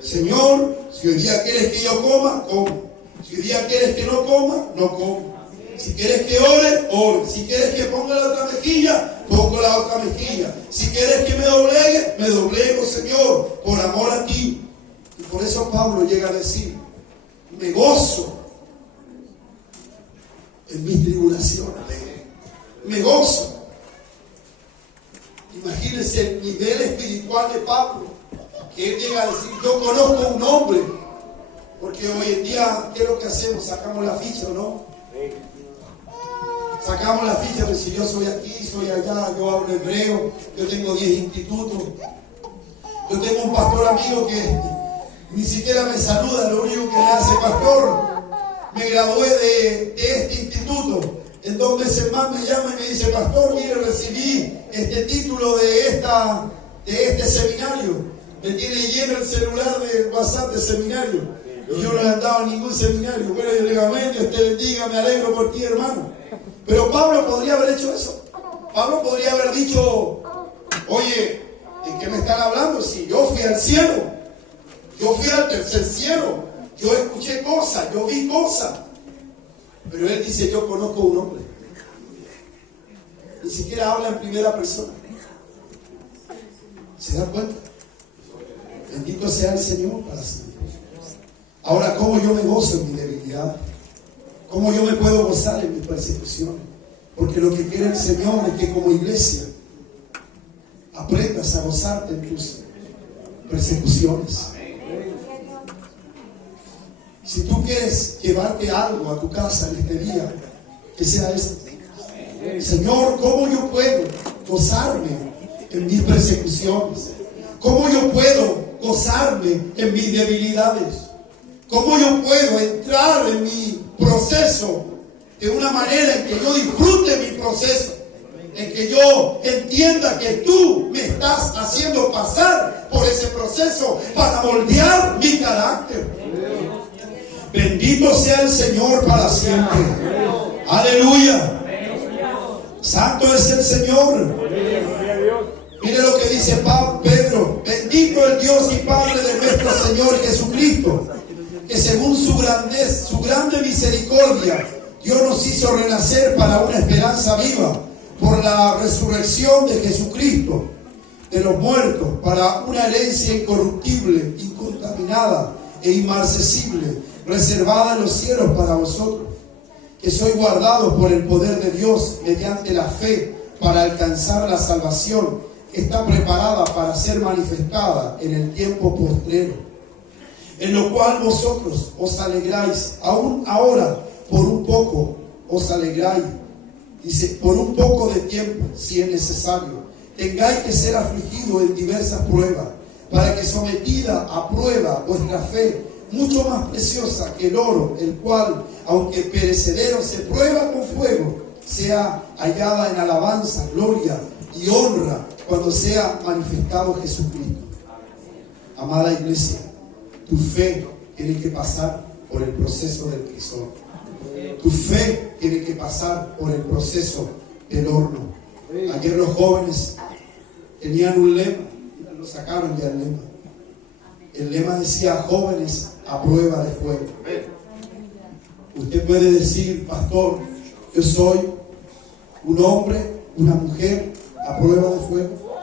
Señor, si hoy día quieres que yo coma, como. Si hoy día quieres que no coma, no como. Si quieres que ore, ore. Si quieres que ponga la otra mejilla, pongo la otra mejilla. Si quieres que me doblego, Señor, por amor a ti. Y por eso Pablo llega a decir: me gozo en mis tribulaciones. Me gozo. Imagínense el nivel espiritual de Pablo, que él llega a decir: yo conozco un hombre. Porque hoy en día, ¿qué es lo que hacemos? Sacamos la ficha, ¿no? Sacamos la ficha de si yo soy aquí, soy allá, yo hablo hebreo, yo tengo 10 institutos. Yo tengo un pastor amigo que ni siquiera me saluda, lo único que le hace: pastor, me gradué de este instituto. En 2 meses más me llama y me dice: pastor, mire, recibí este título de este seminario. Me tiene lleno el celular de WhatsApp de seminario. Y yo no he andado en ningún seminario. Bueno, yo le digo: amén, Dios te bendiga, me alegro por ti, hermano. Pero Pablo podría haber hecho eso. Pablo podría haber dicho: oye, ¿de qué me están hablando? Si yo fui al cielo, yo fui al tercer cielo, yo escuché cosas, yo vi cosas. Pero él dice: yo conozco un hombre. Ni siquiera habla en primera persona. ¿Se da cuenta? Bendito sea el Señor para siempre. Ahora, ¿cómo yo me gozo en mi debilidad? ¿Cómo yo me puedo gozar en mis persecuciones? Porque lo que quiere el Señor es que como iglesia aprendas a gozarte en tus persecuciones. Si tú quieres llevarte algo a tu casa en este día, que sea esto: Señor, ¿cómo yo puedo gozarme en mis persecuciones? ¿Cómo yo puedo gozarme en mis debilidades? ¿Cómo yo puedo entrar en mi proceso de una manera en que yo disfrute mi proceso? En que yo entienda que tú me estás haciendo pasar por ese proceso para moldear mi carácter. Bendito sea el Señor para siempre. Aleluya. Santo es el Señor. Mire lo que dice Pedro: bendito el Dios y Padre de nuestro Señor Jesucristo, que según su grande misericordia, Dios nos hizo renacer para una esperanza viva por la resurrección de Jesucristo de los muertos, para una herencia incorruptible, incontaminada e inmarcesible, reservada en los cielos para vosotros, que sois guardados por el poder de Dios mediante la fe para alcanzar la salvación que está preparada para ser manifestada en el tiempo postrero, en lo cual vosotros os alegráis, aún ahora por un poco os alegráis. Dice: por un poco de tiempo, si es necesario, tengáis que ser afligidos en diversas pruebas, para que sometida a prueba vuestra fe, mucho más preciosa que el oro, el cual, aunque perecedero, se prueba con fuego, sea hallada en alabanza, gloria y honra cuando sea manifestado Jesucristo. Amada iglesia, tu fe tiene que pasar por el proceso del crisol. Tu fe tiene que pasar por el proceso del horno. Ayer los jóvenes tenían un lema, lo sacaron ya el lema. El lema decía: jóvenes a prueba de fuego. Usted puede decir: pastor, yo soy un hombre, una mujer a prueba de fuego.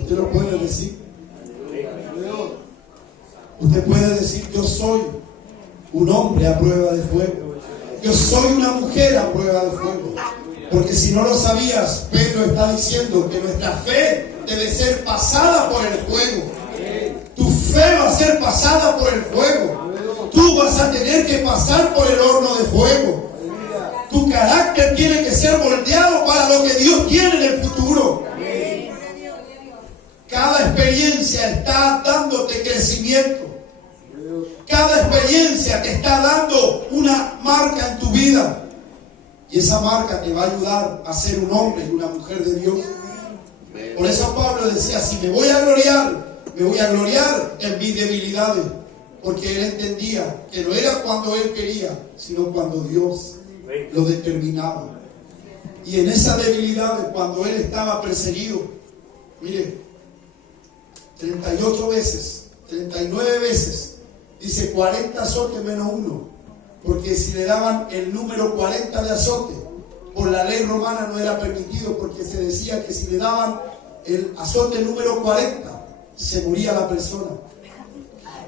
Usted lo puede decir. Usted puede decir: yo soy un hombre a prueba de fuego. Yo soy una mujer a prueba de fuego. Porque si no lo sabías, Pedro está diciendo que nuestra fe debe ser pasada por el fuego. Tu fe va a ser pasada por el fuego. Tú vas a tener que pasar por el horno de fuego. Tu carácter tiene que ser moldeado para lo que Dios tiene en el futuro. Cada experiencia está dándote crecimiento. Cada cada experiencia te está dando una marca en tu vida. Y esa marca te va a ayudar a ser un hombre y una mujer de Dios. Por eso Pablo decía, si me voy a gloriar en mis debilidades. Porque él entendía que no era cuando él quería, sino cuando Dios lo determinaba. Y en esa debilidad, cuando él estaba perseguido, mire, 38 veces, 39 veces, dice 40 azotes menos uno, porque si le daban el número 40 de azote, por la ley romana no era permitido, porque se decía que si le daban el azote número 40, se moría la persona.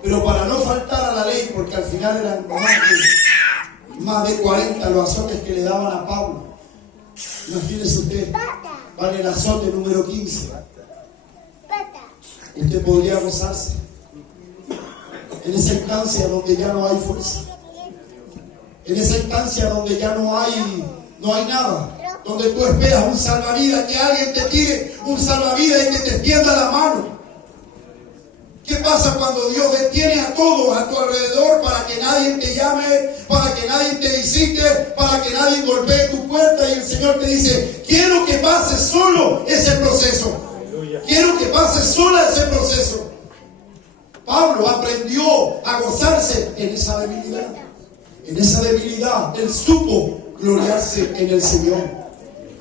Pero para no faltar a la ley, porque al final eran más de 40 los azotes que le daban a Pablo. Imagínese usted, vale el azote número 15. Usted podría gozarse en esa instancia donde ya no hay fuerza, en esa instancia donde ya no hay nada, donde tú esperas un salvavidas, que alguien te tire un salvavidas y que te extienda la mano. ¿Qué pasa cuando Dios detiene a todos a tu alrededor para que nadie te llame, para que nadie te visite, para que nadie golpee tu puerta y el Señor te dice, quiero que pases solo ese proceso? Quiero que pases sola ese proceso. Pablo aprendió a gozarse en esa debilidad. En esa debilidad él supo gloriarse en el Señor.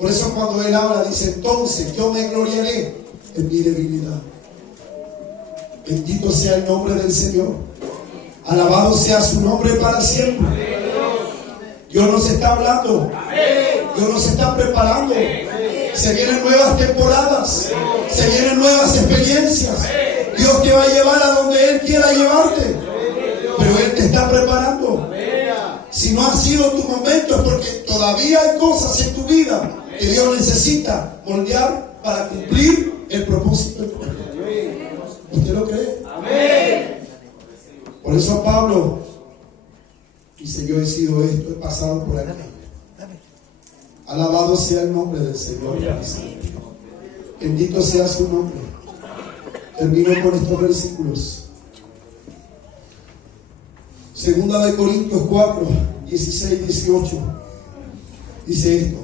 Por eso cuando él habla dice, entonces yo me gloriaré en mi debilidad. Bendito sea el nombre del Señor. Alabado sea su nombre para siempre. Dios nos está hablando. Dios nos está preparando. Se vienen nuevas temporadas. Se vienen nuevas experiencias. Dios te va a llevar a donde Él quiera llevarte. Pero Él te está preparando. Si no ha sido tu momento es porque todavía hay cosas en tu vida que Dios necesita moldear para cumplir el propósito. ¿Usted lo cree? Amén. Por eso Pablo dice, yo he sido esto, he pasado por aquí. Alabado sea el nombre del Señor. Bendito sea su nombre. Termino con estos versículos. Segunda de Corintios 4, 16, 18. Dice esto.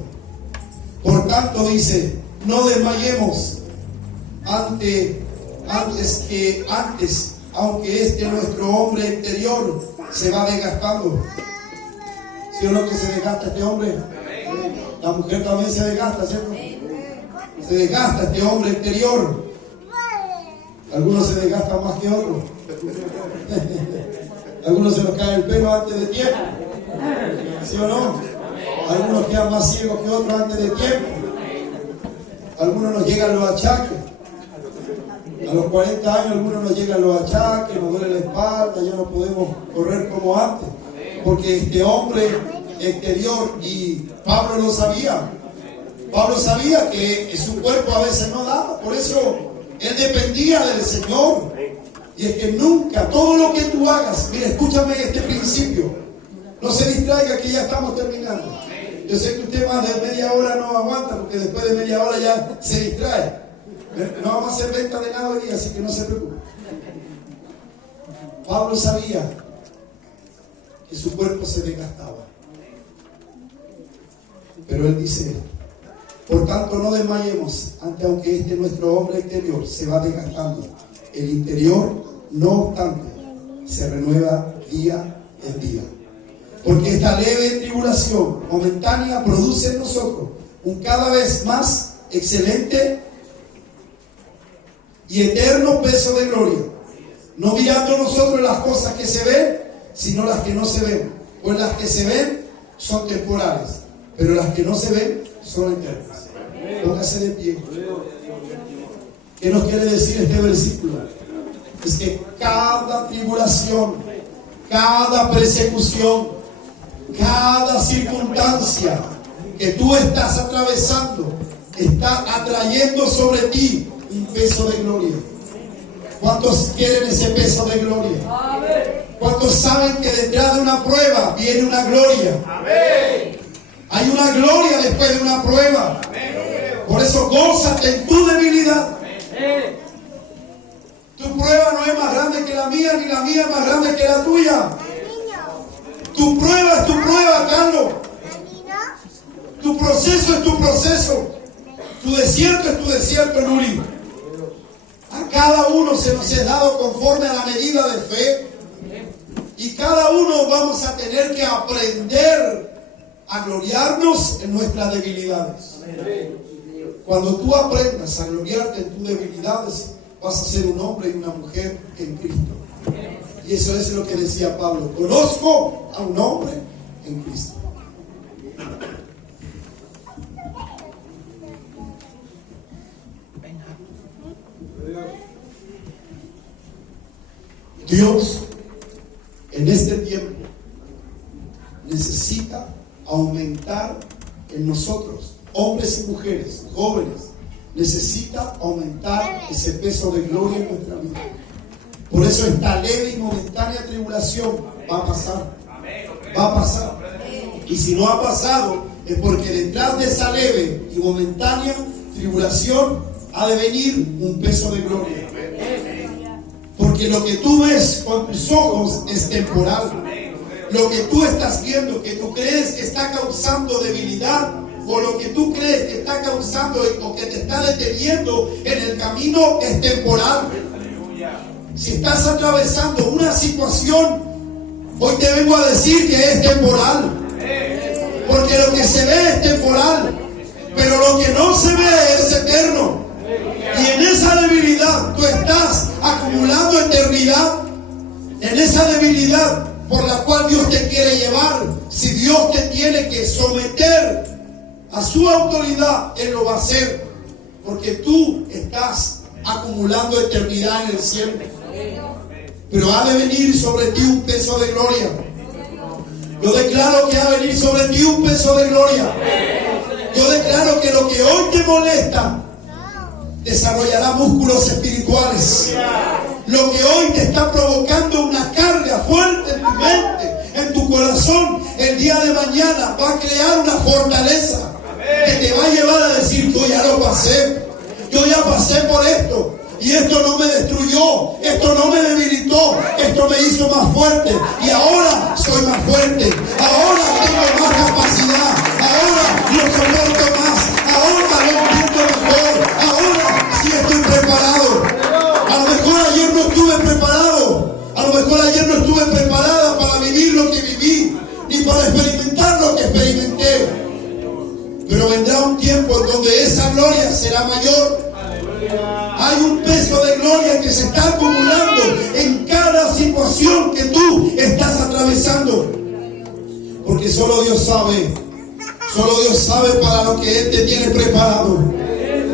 Por tanto dice, no desmayemos antes, aunque nuestro hombre exterior se va desgastando. ¿Sí o no que se desgasta este hombre? La mujer también se desgasta, ¿cierto? Se desgasta este hombre exterior. Algunos se desgastan más que otros. Algunos se nos cae el pelo antes de tiempo. ¿Sí o no? Algunos quedan más ciegos que otros antes de tiempo. Algunos nos llegan los achaques. A los 40 años algunos nos llegan los achaques, nos duele la espalda, ya no podemos correr como antes. Porque este hombre exterior, y Pablo lo sabía. Pablo sabía que su cuerpo a veces no daba, por eso él dependía del Señor. Y es que nunca, todo lo que tú hagas, mira, escúchame este principio, no se distraiga que ya estamos terminando. Yo sé que usted más de media hora no aguanta, porque después de media hora ya se distrae. No vamos a hacer venta de nada hoy día, así que no se preocupe. Pablo sabía que su cuerpo se desgastaba. Pero él dice, por tanto no desmayemos, aunque nuestro hombre exterior se va desgastando. El interior, no obstante, se renueva día en día. Porque esta leve tribulación momentánea produce en nosotros un cada vez más excelente y eterno peso de gloria, no mirando nosotros las cosas que se ven, sino las que no se ven. Pues las que se ven son temporales, pero las que no se ven son eternas. Póngase de pie. ¿Qué nos quiere decir este versículo? Es que cada tribulación, cada persecución, cada circunstancia que tú estás atravesando está atrayendo sobre ti un peso de gloria. ¿Cuántos quieren ese peso de gloria? ¿Cuántos saben que detrás de una prueba viene una gloria? Hay una gloria después de una prueba. Por eso gózate en tu debilidad. Tu prueba no es más grande que la mía, ni la mía es más grande que la tuya. Tu prueba es tu prueba, Carlos. Tu proceso es tu proceso. Tu desierto es tu desierto, Nuri. A cada uno se nos es dado conforme a la medida de fe. Y cada uno vamos a tener que aprender a gloriarnos en nuestras debilidades. Cuando tú aprendas a gloriarte en tus debilidades, vas a ser un hombre y una mujer en Cristo. Y eso es lo que decía Pablo. Conozco a un hombre en Cristo. Dios en este tiempo necesita aumentar en nosotros, hombres y mujeres, jóvenes, necesita aumentar ese peso de gloria en nuestra vida. Por eso esta leve y momentánea tribulación va a pasar. Va a pasar. Y si no ha pasado, es porque detrás de esa leve y momentánea tribulación ha de venir un peso de gloria. Porque lo que tú ves con tus ojos es temporal. Lo que tú estás viendo, que tú crees que está causando debilidad, o lo que tú crees que está causando o que te está deteniendo en el camino, es temporal. Si estás atravesando una situación, hoy te vengo a decir que es temporal. Porque lo que se ve es temporal, pero lo que no se ve es eterno. Y en esa debilidad tú estás acumulando eternidad. En esa debilidad por la cual Dios te quiere llevar. Si Dios te tiene que someter a su autoridad, Él lo va a hacer. Porque tú estás acumulando eternidad en el cielo. Pero ha de venir sobre ti un peso de gloria. Yo declaro que ha de venir sobre ti un peso de gloria. Yo declaro que lo que hoy te molesta desarrollará músculos espirituales. Lo que hoy te está provocando una carga fuerte en tu mente, en tu corazón, el día de mañana va a crear una fortaleza que te va a llevar a decir: yo ya lo pasé, yo ya pasé por esto. Y esto no me destruyó, esto no me debilitó, esto me hizo más fuerte. Y ahora soy más fuerte, ahora tengo más capacidad, ahora lo soporto más, ahora lo entiendo mejor, ahora sí estoy preparado. A lo mejor ayer no estuve preparado, a lo mejor ayer no estuve preparada para vivir lo que viví, ni para experimentar lo que experimenté. Pero vendrá un tiempo en donde esa gloria será mayor. Hay un peso de gloria que se está acumulando en cada situación que tú estás atravesando. Porque solo Dios sabe para lo que Él te tiene preparado.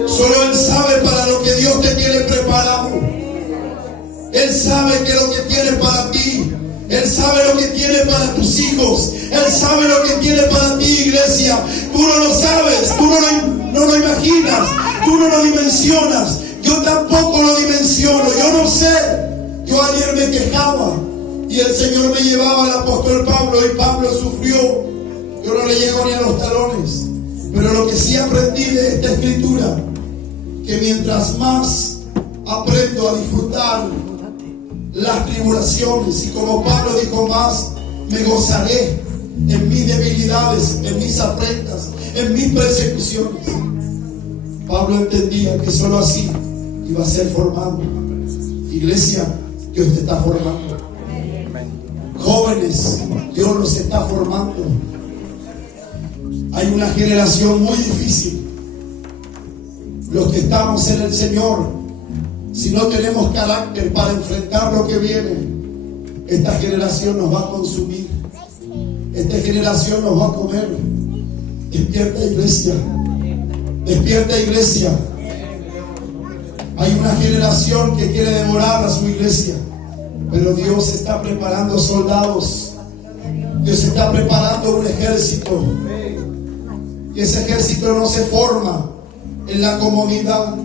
Solo Él sabe para lo que Dios te tiene preparado. Él sabe que lo que tiene para ti. Él sabe lo que tiene para tus hijos. Él sabe lo que tiene para ti, iglesia. Tú no lo sabes, tú no lo imaginas, tú no lo dimensionas. Yo tampoco lo dimensiono, yo no sé. Yo ayer me quejaba y el Señor me llevaba al apóstol Pablo y Pablo sufrió. Yo no le llego ni a los talones. Pero lo que sí aprendí de esta escritura, que mientras más aprendo a disfrutar las tribulaciones, y como Pablo dijo, más me gozaré en mis debilidades, en mis afrentas, en mis persecuciones. Pablo entendía que solo así iba a ser formado. Iglesia, Dios te está formando. Jóvenes, Dios los está formando. Hay una generación muy difícil. Los que estamos en el Señor, si no tenemos carácter para enfrentar lo que viene, esta generación nos va a consumir. Esta generación nos va a comer. Despierta, iglesia. Despierta, iglesia. Hay una generación que quiere devorar a su iglesia, pero Dios está preparando soldados. Dios está preparando un ejército. Y ese ejército no se forma en la comodidad.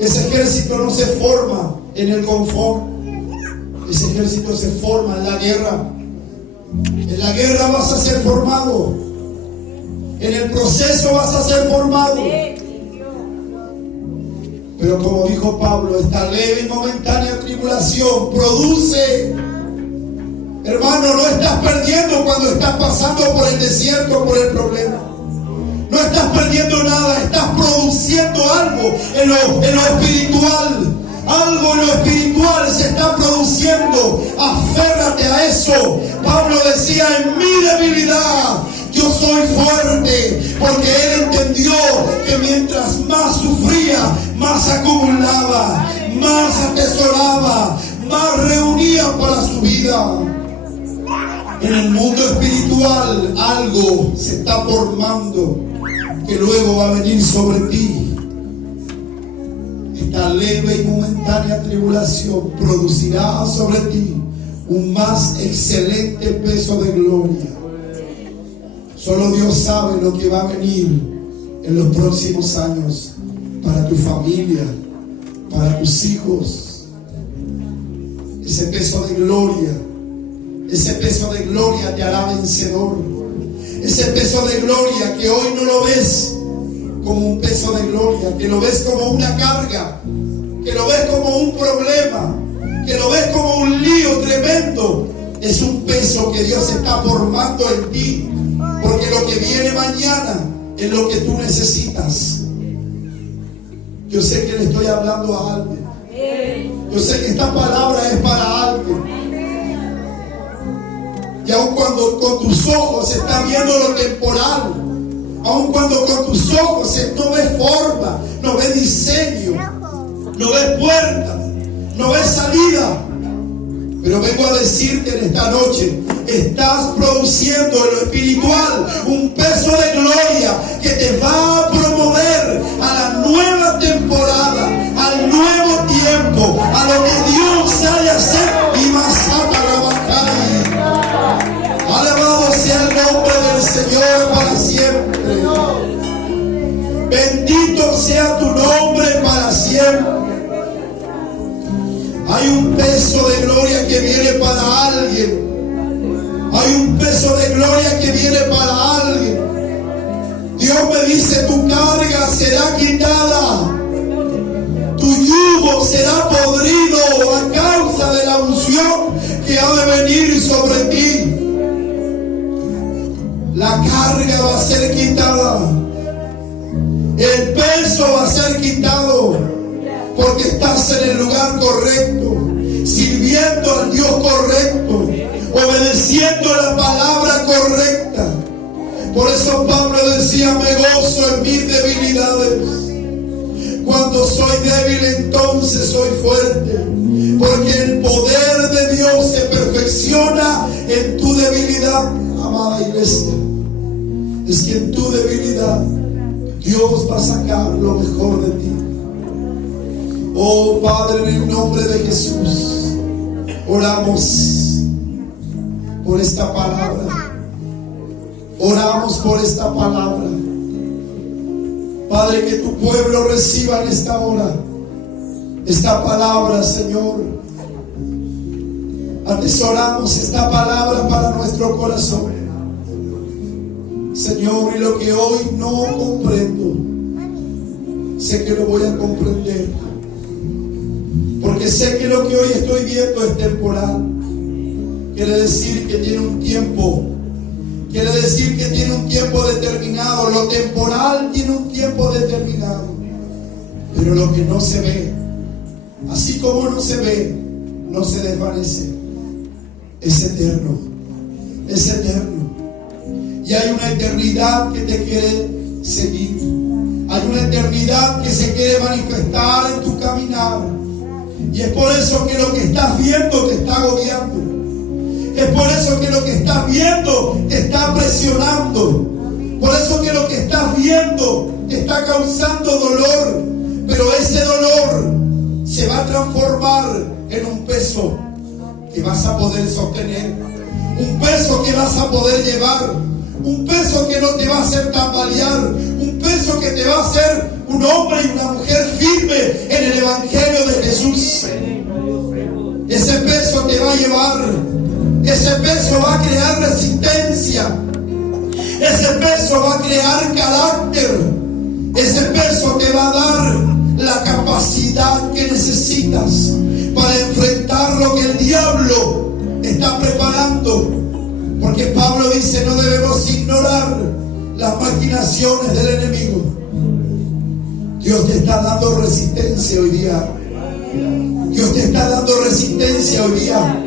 Ese ejército no se forma en el confort. Ese ejército se forma en la guerra. En la guerra vas a ser formado. En el proceso vas a ser formado. Pero como dijo Pablo, esta leve y momentánea tribulación produce. Hermano, no estás perdiendo cuando estás pasando por el desierto, por el problema. No estás perdiendo nada, estás produciendo algo en lo espiritual. Algo en lo espiritual se está produciendo. Aférrate a eso. Pablo decía, en mi debilidad yo soy fuerte, porque él entendió que mientras más sufría, más acumulaba, más atesoraba, más reunía para su vida. En el mundo espiritual algo se está formando que luego va a venir sobre ti. Esta leve y momentánea tribulación producirá sobre ti un más excelente peso de gloria. Solo Dios sabe lo que va a venir en los próximos años para tu familia, para tus hijos. Ese peso de gloria te hará vencedor. Ese peso de gloria que hoy no lo ves como un peso de gloria, que lo ves como una carga, que lo ves como un problema, que lo ves como un lío tremendo. Es un peso que Dios está formando en ti, porque lo que viene mañana es lo que tú necesitas. Yo sé que le estoy hablando a alguien. Yo sé que esta palabra es para alguien. Y aun cuando con tus ojos estás viendo lo temporal, aun cuando con tus ojos no ves forma, no ves diseño, no ves puertas, no ves salida, pero vengo a decirte en esta noche, estás produciendo en lo espiritual un peso de gloria que te va a promover a la nueva temporada, al nuevo tiempo, a lo que Dios sabe hacer. Y más alabado sea el nombre del Señor para siempre. Bendito sea tu nombre para siempre. Hay un peso de gloria que viene para alguien. Hay un peso de gloria que viene para alguien. Dios me dice, tu carga será quitada. Tu yugo será podrido a causa de la unción que ha de venir sobre ti. La carga va a ser quitada. El peso va a ser quitado. Porque estás en el lugar correcto, sirviendo al Dios correcto, obedeciendo la palabra correcta. Por eso Pablo decía, me gozo en mis debilidades. Cuando soy débil, entonces soy fuerte. Porque el poder de Dios se perfecciona en tu debilidad, amada iglesia. Es que en tu debilidad Dios va a sacar lo mejor de ti. Oh Padre, en el nombre de Jesús, oramos por esta palabra. Oramos por esta palabra. Padre, que tu pueblo reciba en esta hora esta palabra, Señor. Atesoramos esta palabra para nuestro corazón, Señor, y lo que hoy no comprendo, sé que lo voy a comprender. Porque sé que lo que hoy estoy viendo es temporal. Quiere decir que tiene un tiempo. Quiere decir que tiene un tiempo determinado. Lo temporal tiene un tiempo determinado. Pero lo que no se ve, así como no se ve, no se desvanece. Es eterno. Es eterno. Y hay una eternidad que te quiere seguir. Hay una eternidad que se quiere manifestar en tu caminar. Y es por eso que lo que estás viendo te está agobiando. Es por eso que lo que estás viendo te está presionando. Por eso que lo que estás viendo te está causando dolor. Pero ese dolor se va a transformar en un peso que vas a poder sostener. Un peso que vas a poder llevar. Un peso que no te va a hacer tambalear. Un peso que te va a hacer un hombre y una mujer firme en el Evangelio de Jesús. Ese peso te va a llevar. Ese peso va a crear resistencia. Ese peso va a crear carácter. Ese peso te va a dar la capacidad que necesitas para enfrentar lo que el diablo está preparando. Porque Pablo dice, no debemos ignorar las maquinaciones del enemigo. Dios te está dando resistencia hoy día. Dios te está dando resistencia hoy día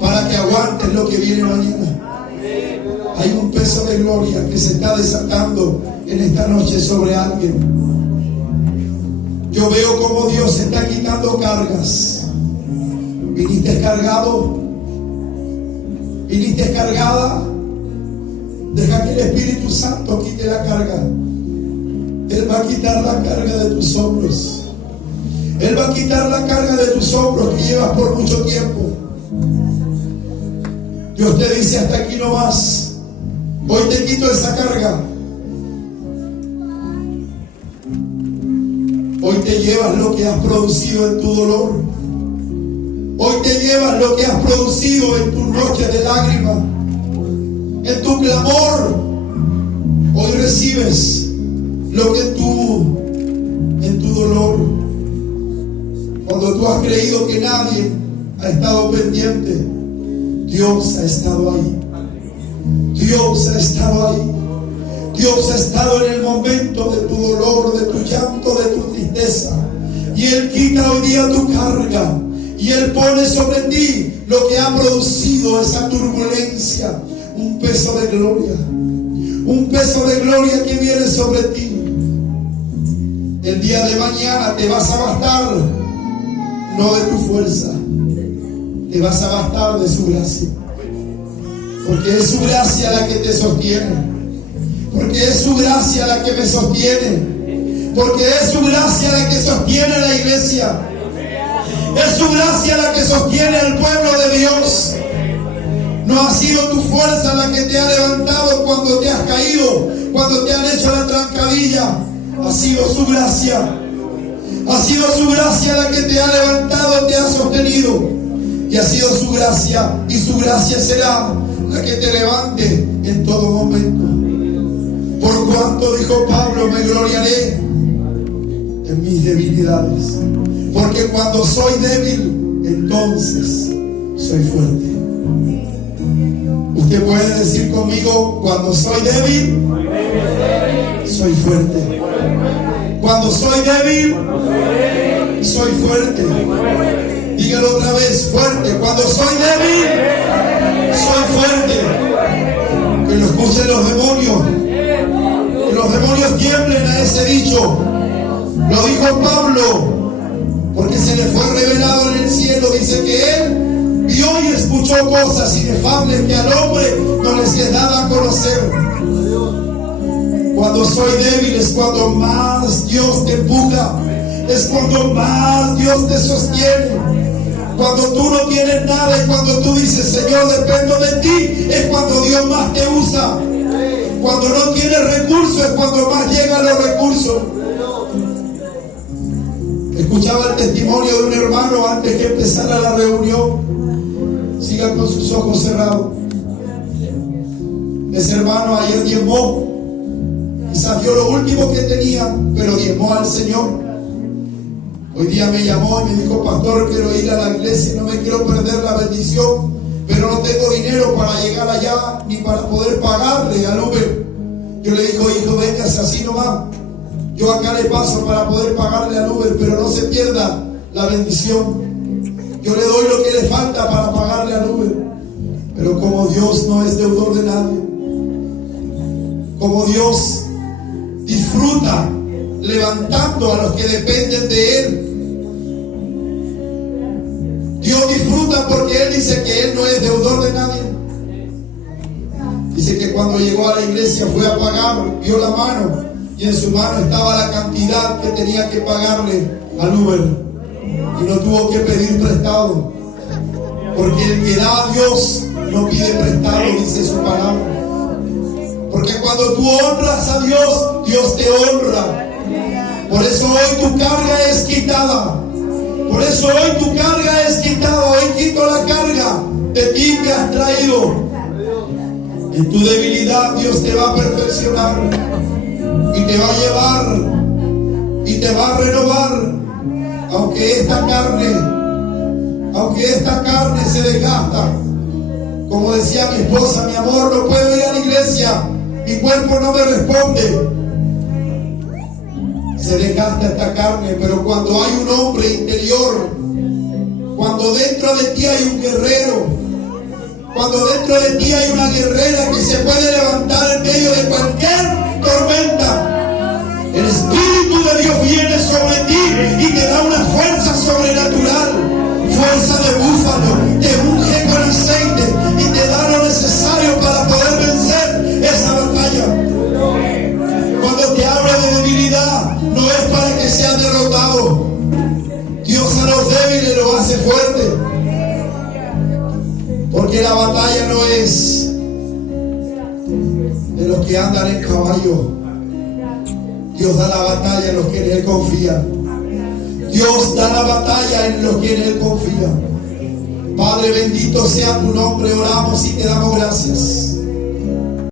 para que aguantes lo que viene mañana. Hay un peso de gloria que se está desatando en esta noche sobre alguien. Yo veo como Dios está quitando cargas. ¿Viniste cargado? ¿Viniste cargada? Deja que el Espíritu Santo quite la carga. Él va a quitar la carga de tus hombros. Él va a quitar la carga de tus hombros que llevas por mucho tiempo. Dios te dice, hasta aquí no más. Hoy te quito esa carga. Hoy te llevas lo que has producido en tu dolor. Hoy te llevas lo que has producido en tus noches de lágrimas, en tu clamor. Hoy recibes lo que en tu dolor, cuando tú has creído que nadie ha estado pendiente, Dios ha estado ahí. Dios ha estado ahí. Dios ha estado en el momento de tu dolor, de tu llanto, de tu tristeza. Y Él quita hoy día tu carga. Y Él pone sobre ti lo que ha producido esa turbulencia. Un peso de gloria. Un peso de gloria que viene sobre ti. El día de mañana te vas a bastar, no de tu fuerza. Te vas a bastar de su gracia. Porque es su gracia la que te sostiene. Porque es su gracia la que me sostiene. Porque es su gracia la que sostiene la iglesia. Es su gracia la que sostiene al pueblo de Dios. No ha sido tu fuerza la que te ha levantado cuando te has caído, cuando te han hecho la trancadilla. Ha sido su gracia. Ha sido su gracia la que te ha levantado, te ha sostenido. Y ha sido su gracia, y su gracia será la que te levante en todo momento. Por cuanto, dijo Pablo, me gloriaré en mis debilidades. Porque cuando soy débil, entonces soy fuerte. Usted puede decir conmigo, cuando soy débil, soy fuerte. Cuando soy débil, soy fuerte. Dígalo otra vez, fuerte. Cuando soy débil, soy fuerte. Que lo escuchen los demonios. Que los demonios tiemblen a ese dicho. Lo dijo Pablo, porque se le fue revelado en el cielo. Dice que él vio y escuchó cosas inefables que al hombre no les es dada a conocer. Cuando soy débil es cuando más Dios te empuja. Es cuando más Dios te sostiene. Cuando tú no tienes nada y cuando tú dices, Señor, dependo de ti, es cuando Dios más te usa. Cuando no tienes recursos es cuando más llegan los recursos. Escuchaba el testimonio de un hermano antes que empezara la reunión. Siga con sus ojos cerrados. Ese hermano ayer diezmó. Quizás dio lo último que tenía, pero diezmó al Señor. Hoy día me llamó y me dijo, pastor, quiero ir a la iglesia y no me quiero perder la bendición, pero no tengo dinero para llegar allá ni para poder pagarle al Uber. Yo le digo, hijo, véngase así nomás. Yo acá le paso para poder pagarle al Uber, pero no se pierda la bendición. Yo le doy lo que le falta para pagarle al Uber. Pero como Dios no es deudor de nadie, como Dios disfruta levantando a los que dependen de Él. Dios disfruta porque Él dice que Él no es deudor de nadie. Dice que cuando llegó a la iglesia fue a pagar, vio la mano y en su mano estaba la cantidad que tenía que pagarle al Uber y no tuvo que pedir prestado, porque el que da a Dios no pide prestado, dice su palabra. Porque cuando tú honras a Dios, Dios te honra. Por eso hoy tu carga es quitada. Por eso hoy tu carga es quitada. Hoy quito la carga de ti que has traído. En tu debilidad Dios te va a perfeccionar y te va a llevar y te va a renovar. Aunque esta carne se desgasta. Como decía mi esposa, mi amor, no puedo ir a la iglesia, mi cuerpo no me responde. Se desgasta esta carne, pero cuando hay un hombre interior, cuando dentro de ti hay un guerrero, cuando dentro de ti hay una guerrera que se puede levantar en medio de cualquier tormenta, el Espíritu de Dios viene sobre ti y te da una fuerza sobrenatural, fuerza de búfalo, te unge con aceite y te da lo necesario para poder vencer esa batalla. Cuando te habla de debilidad, no es para que seas derrotado. Dios a los débiles lo hace fuerte. Porque la batalla no es de los que andan en caballo. Dios da la batalla en los que en Él confían. Dios da la batalla en los que en Él confían. Padre, bendito sea tu nombre, oramos y te damos gracias.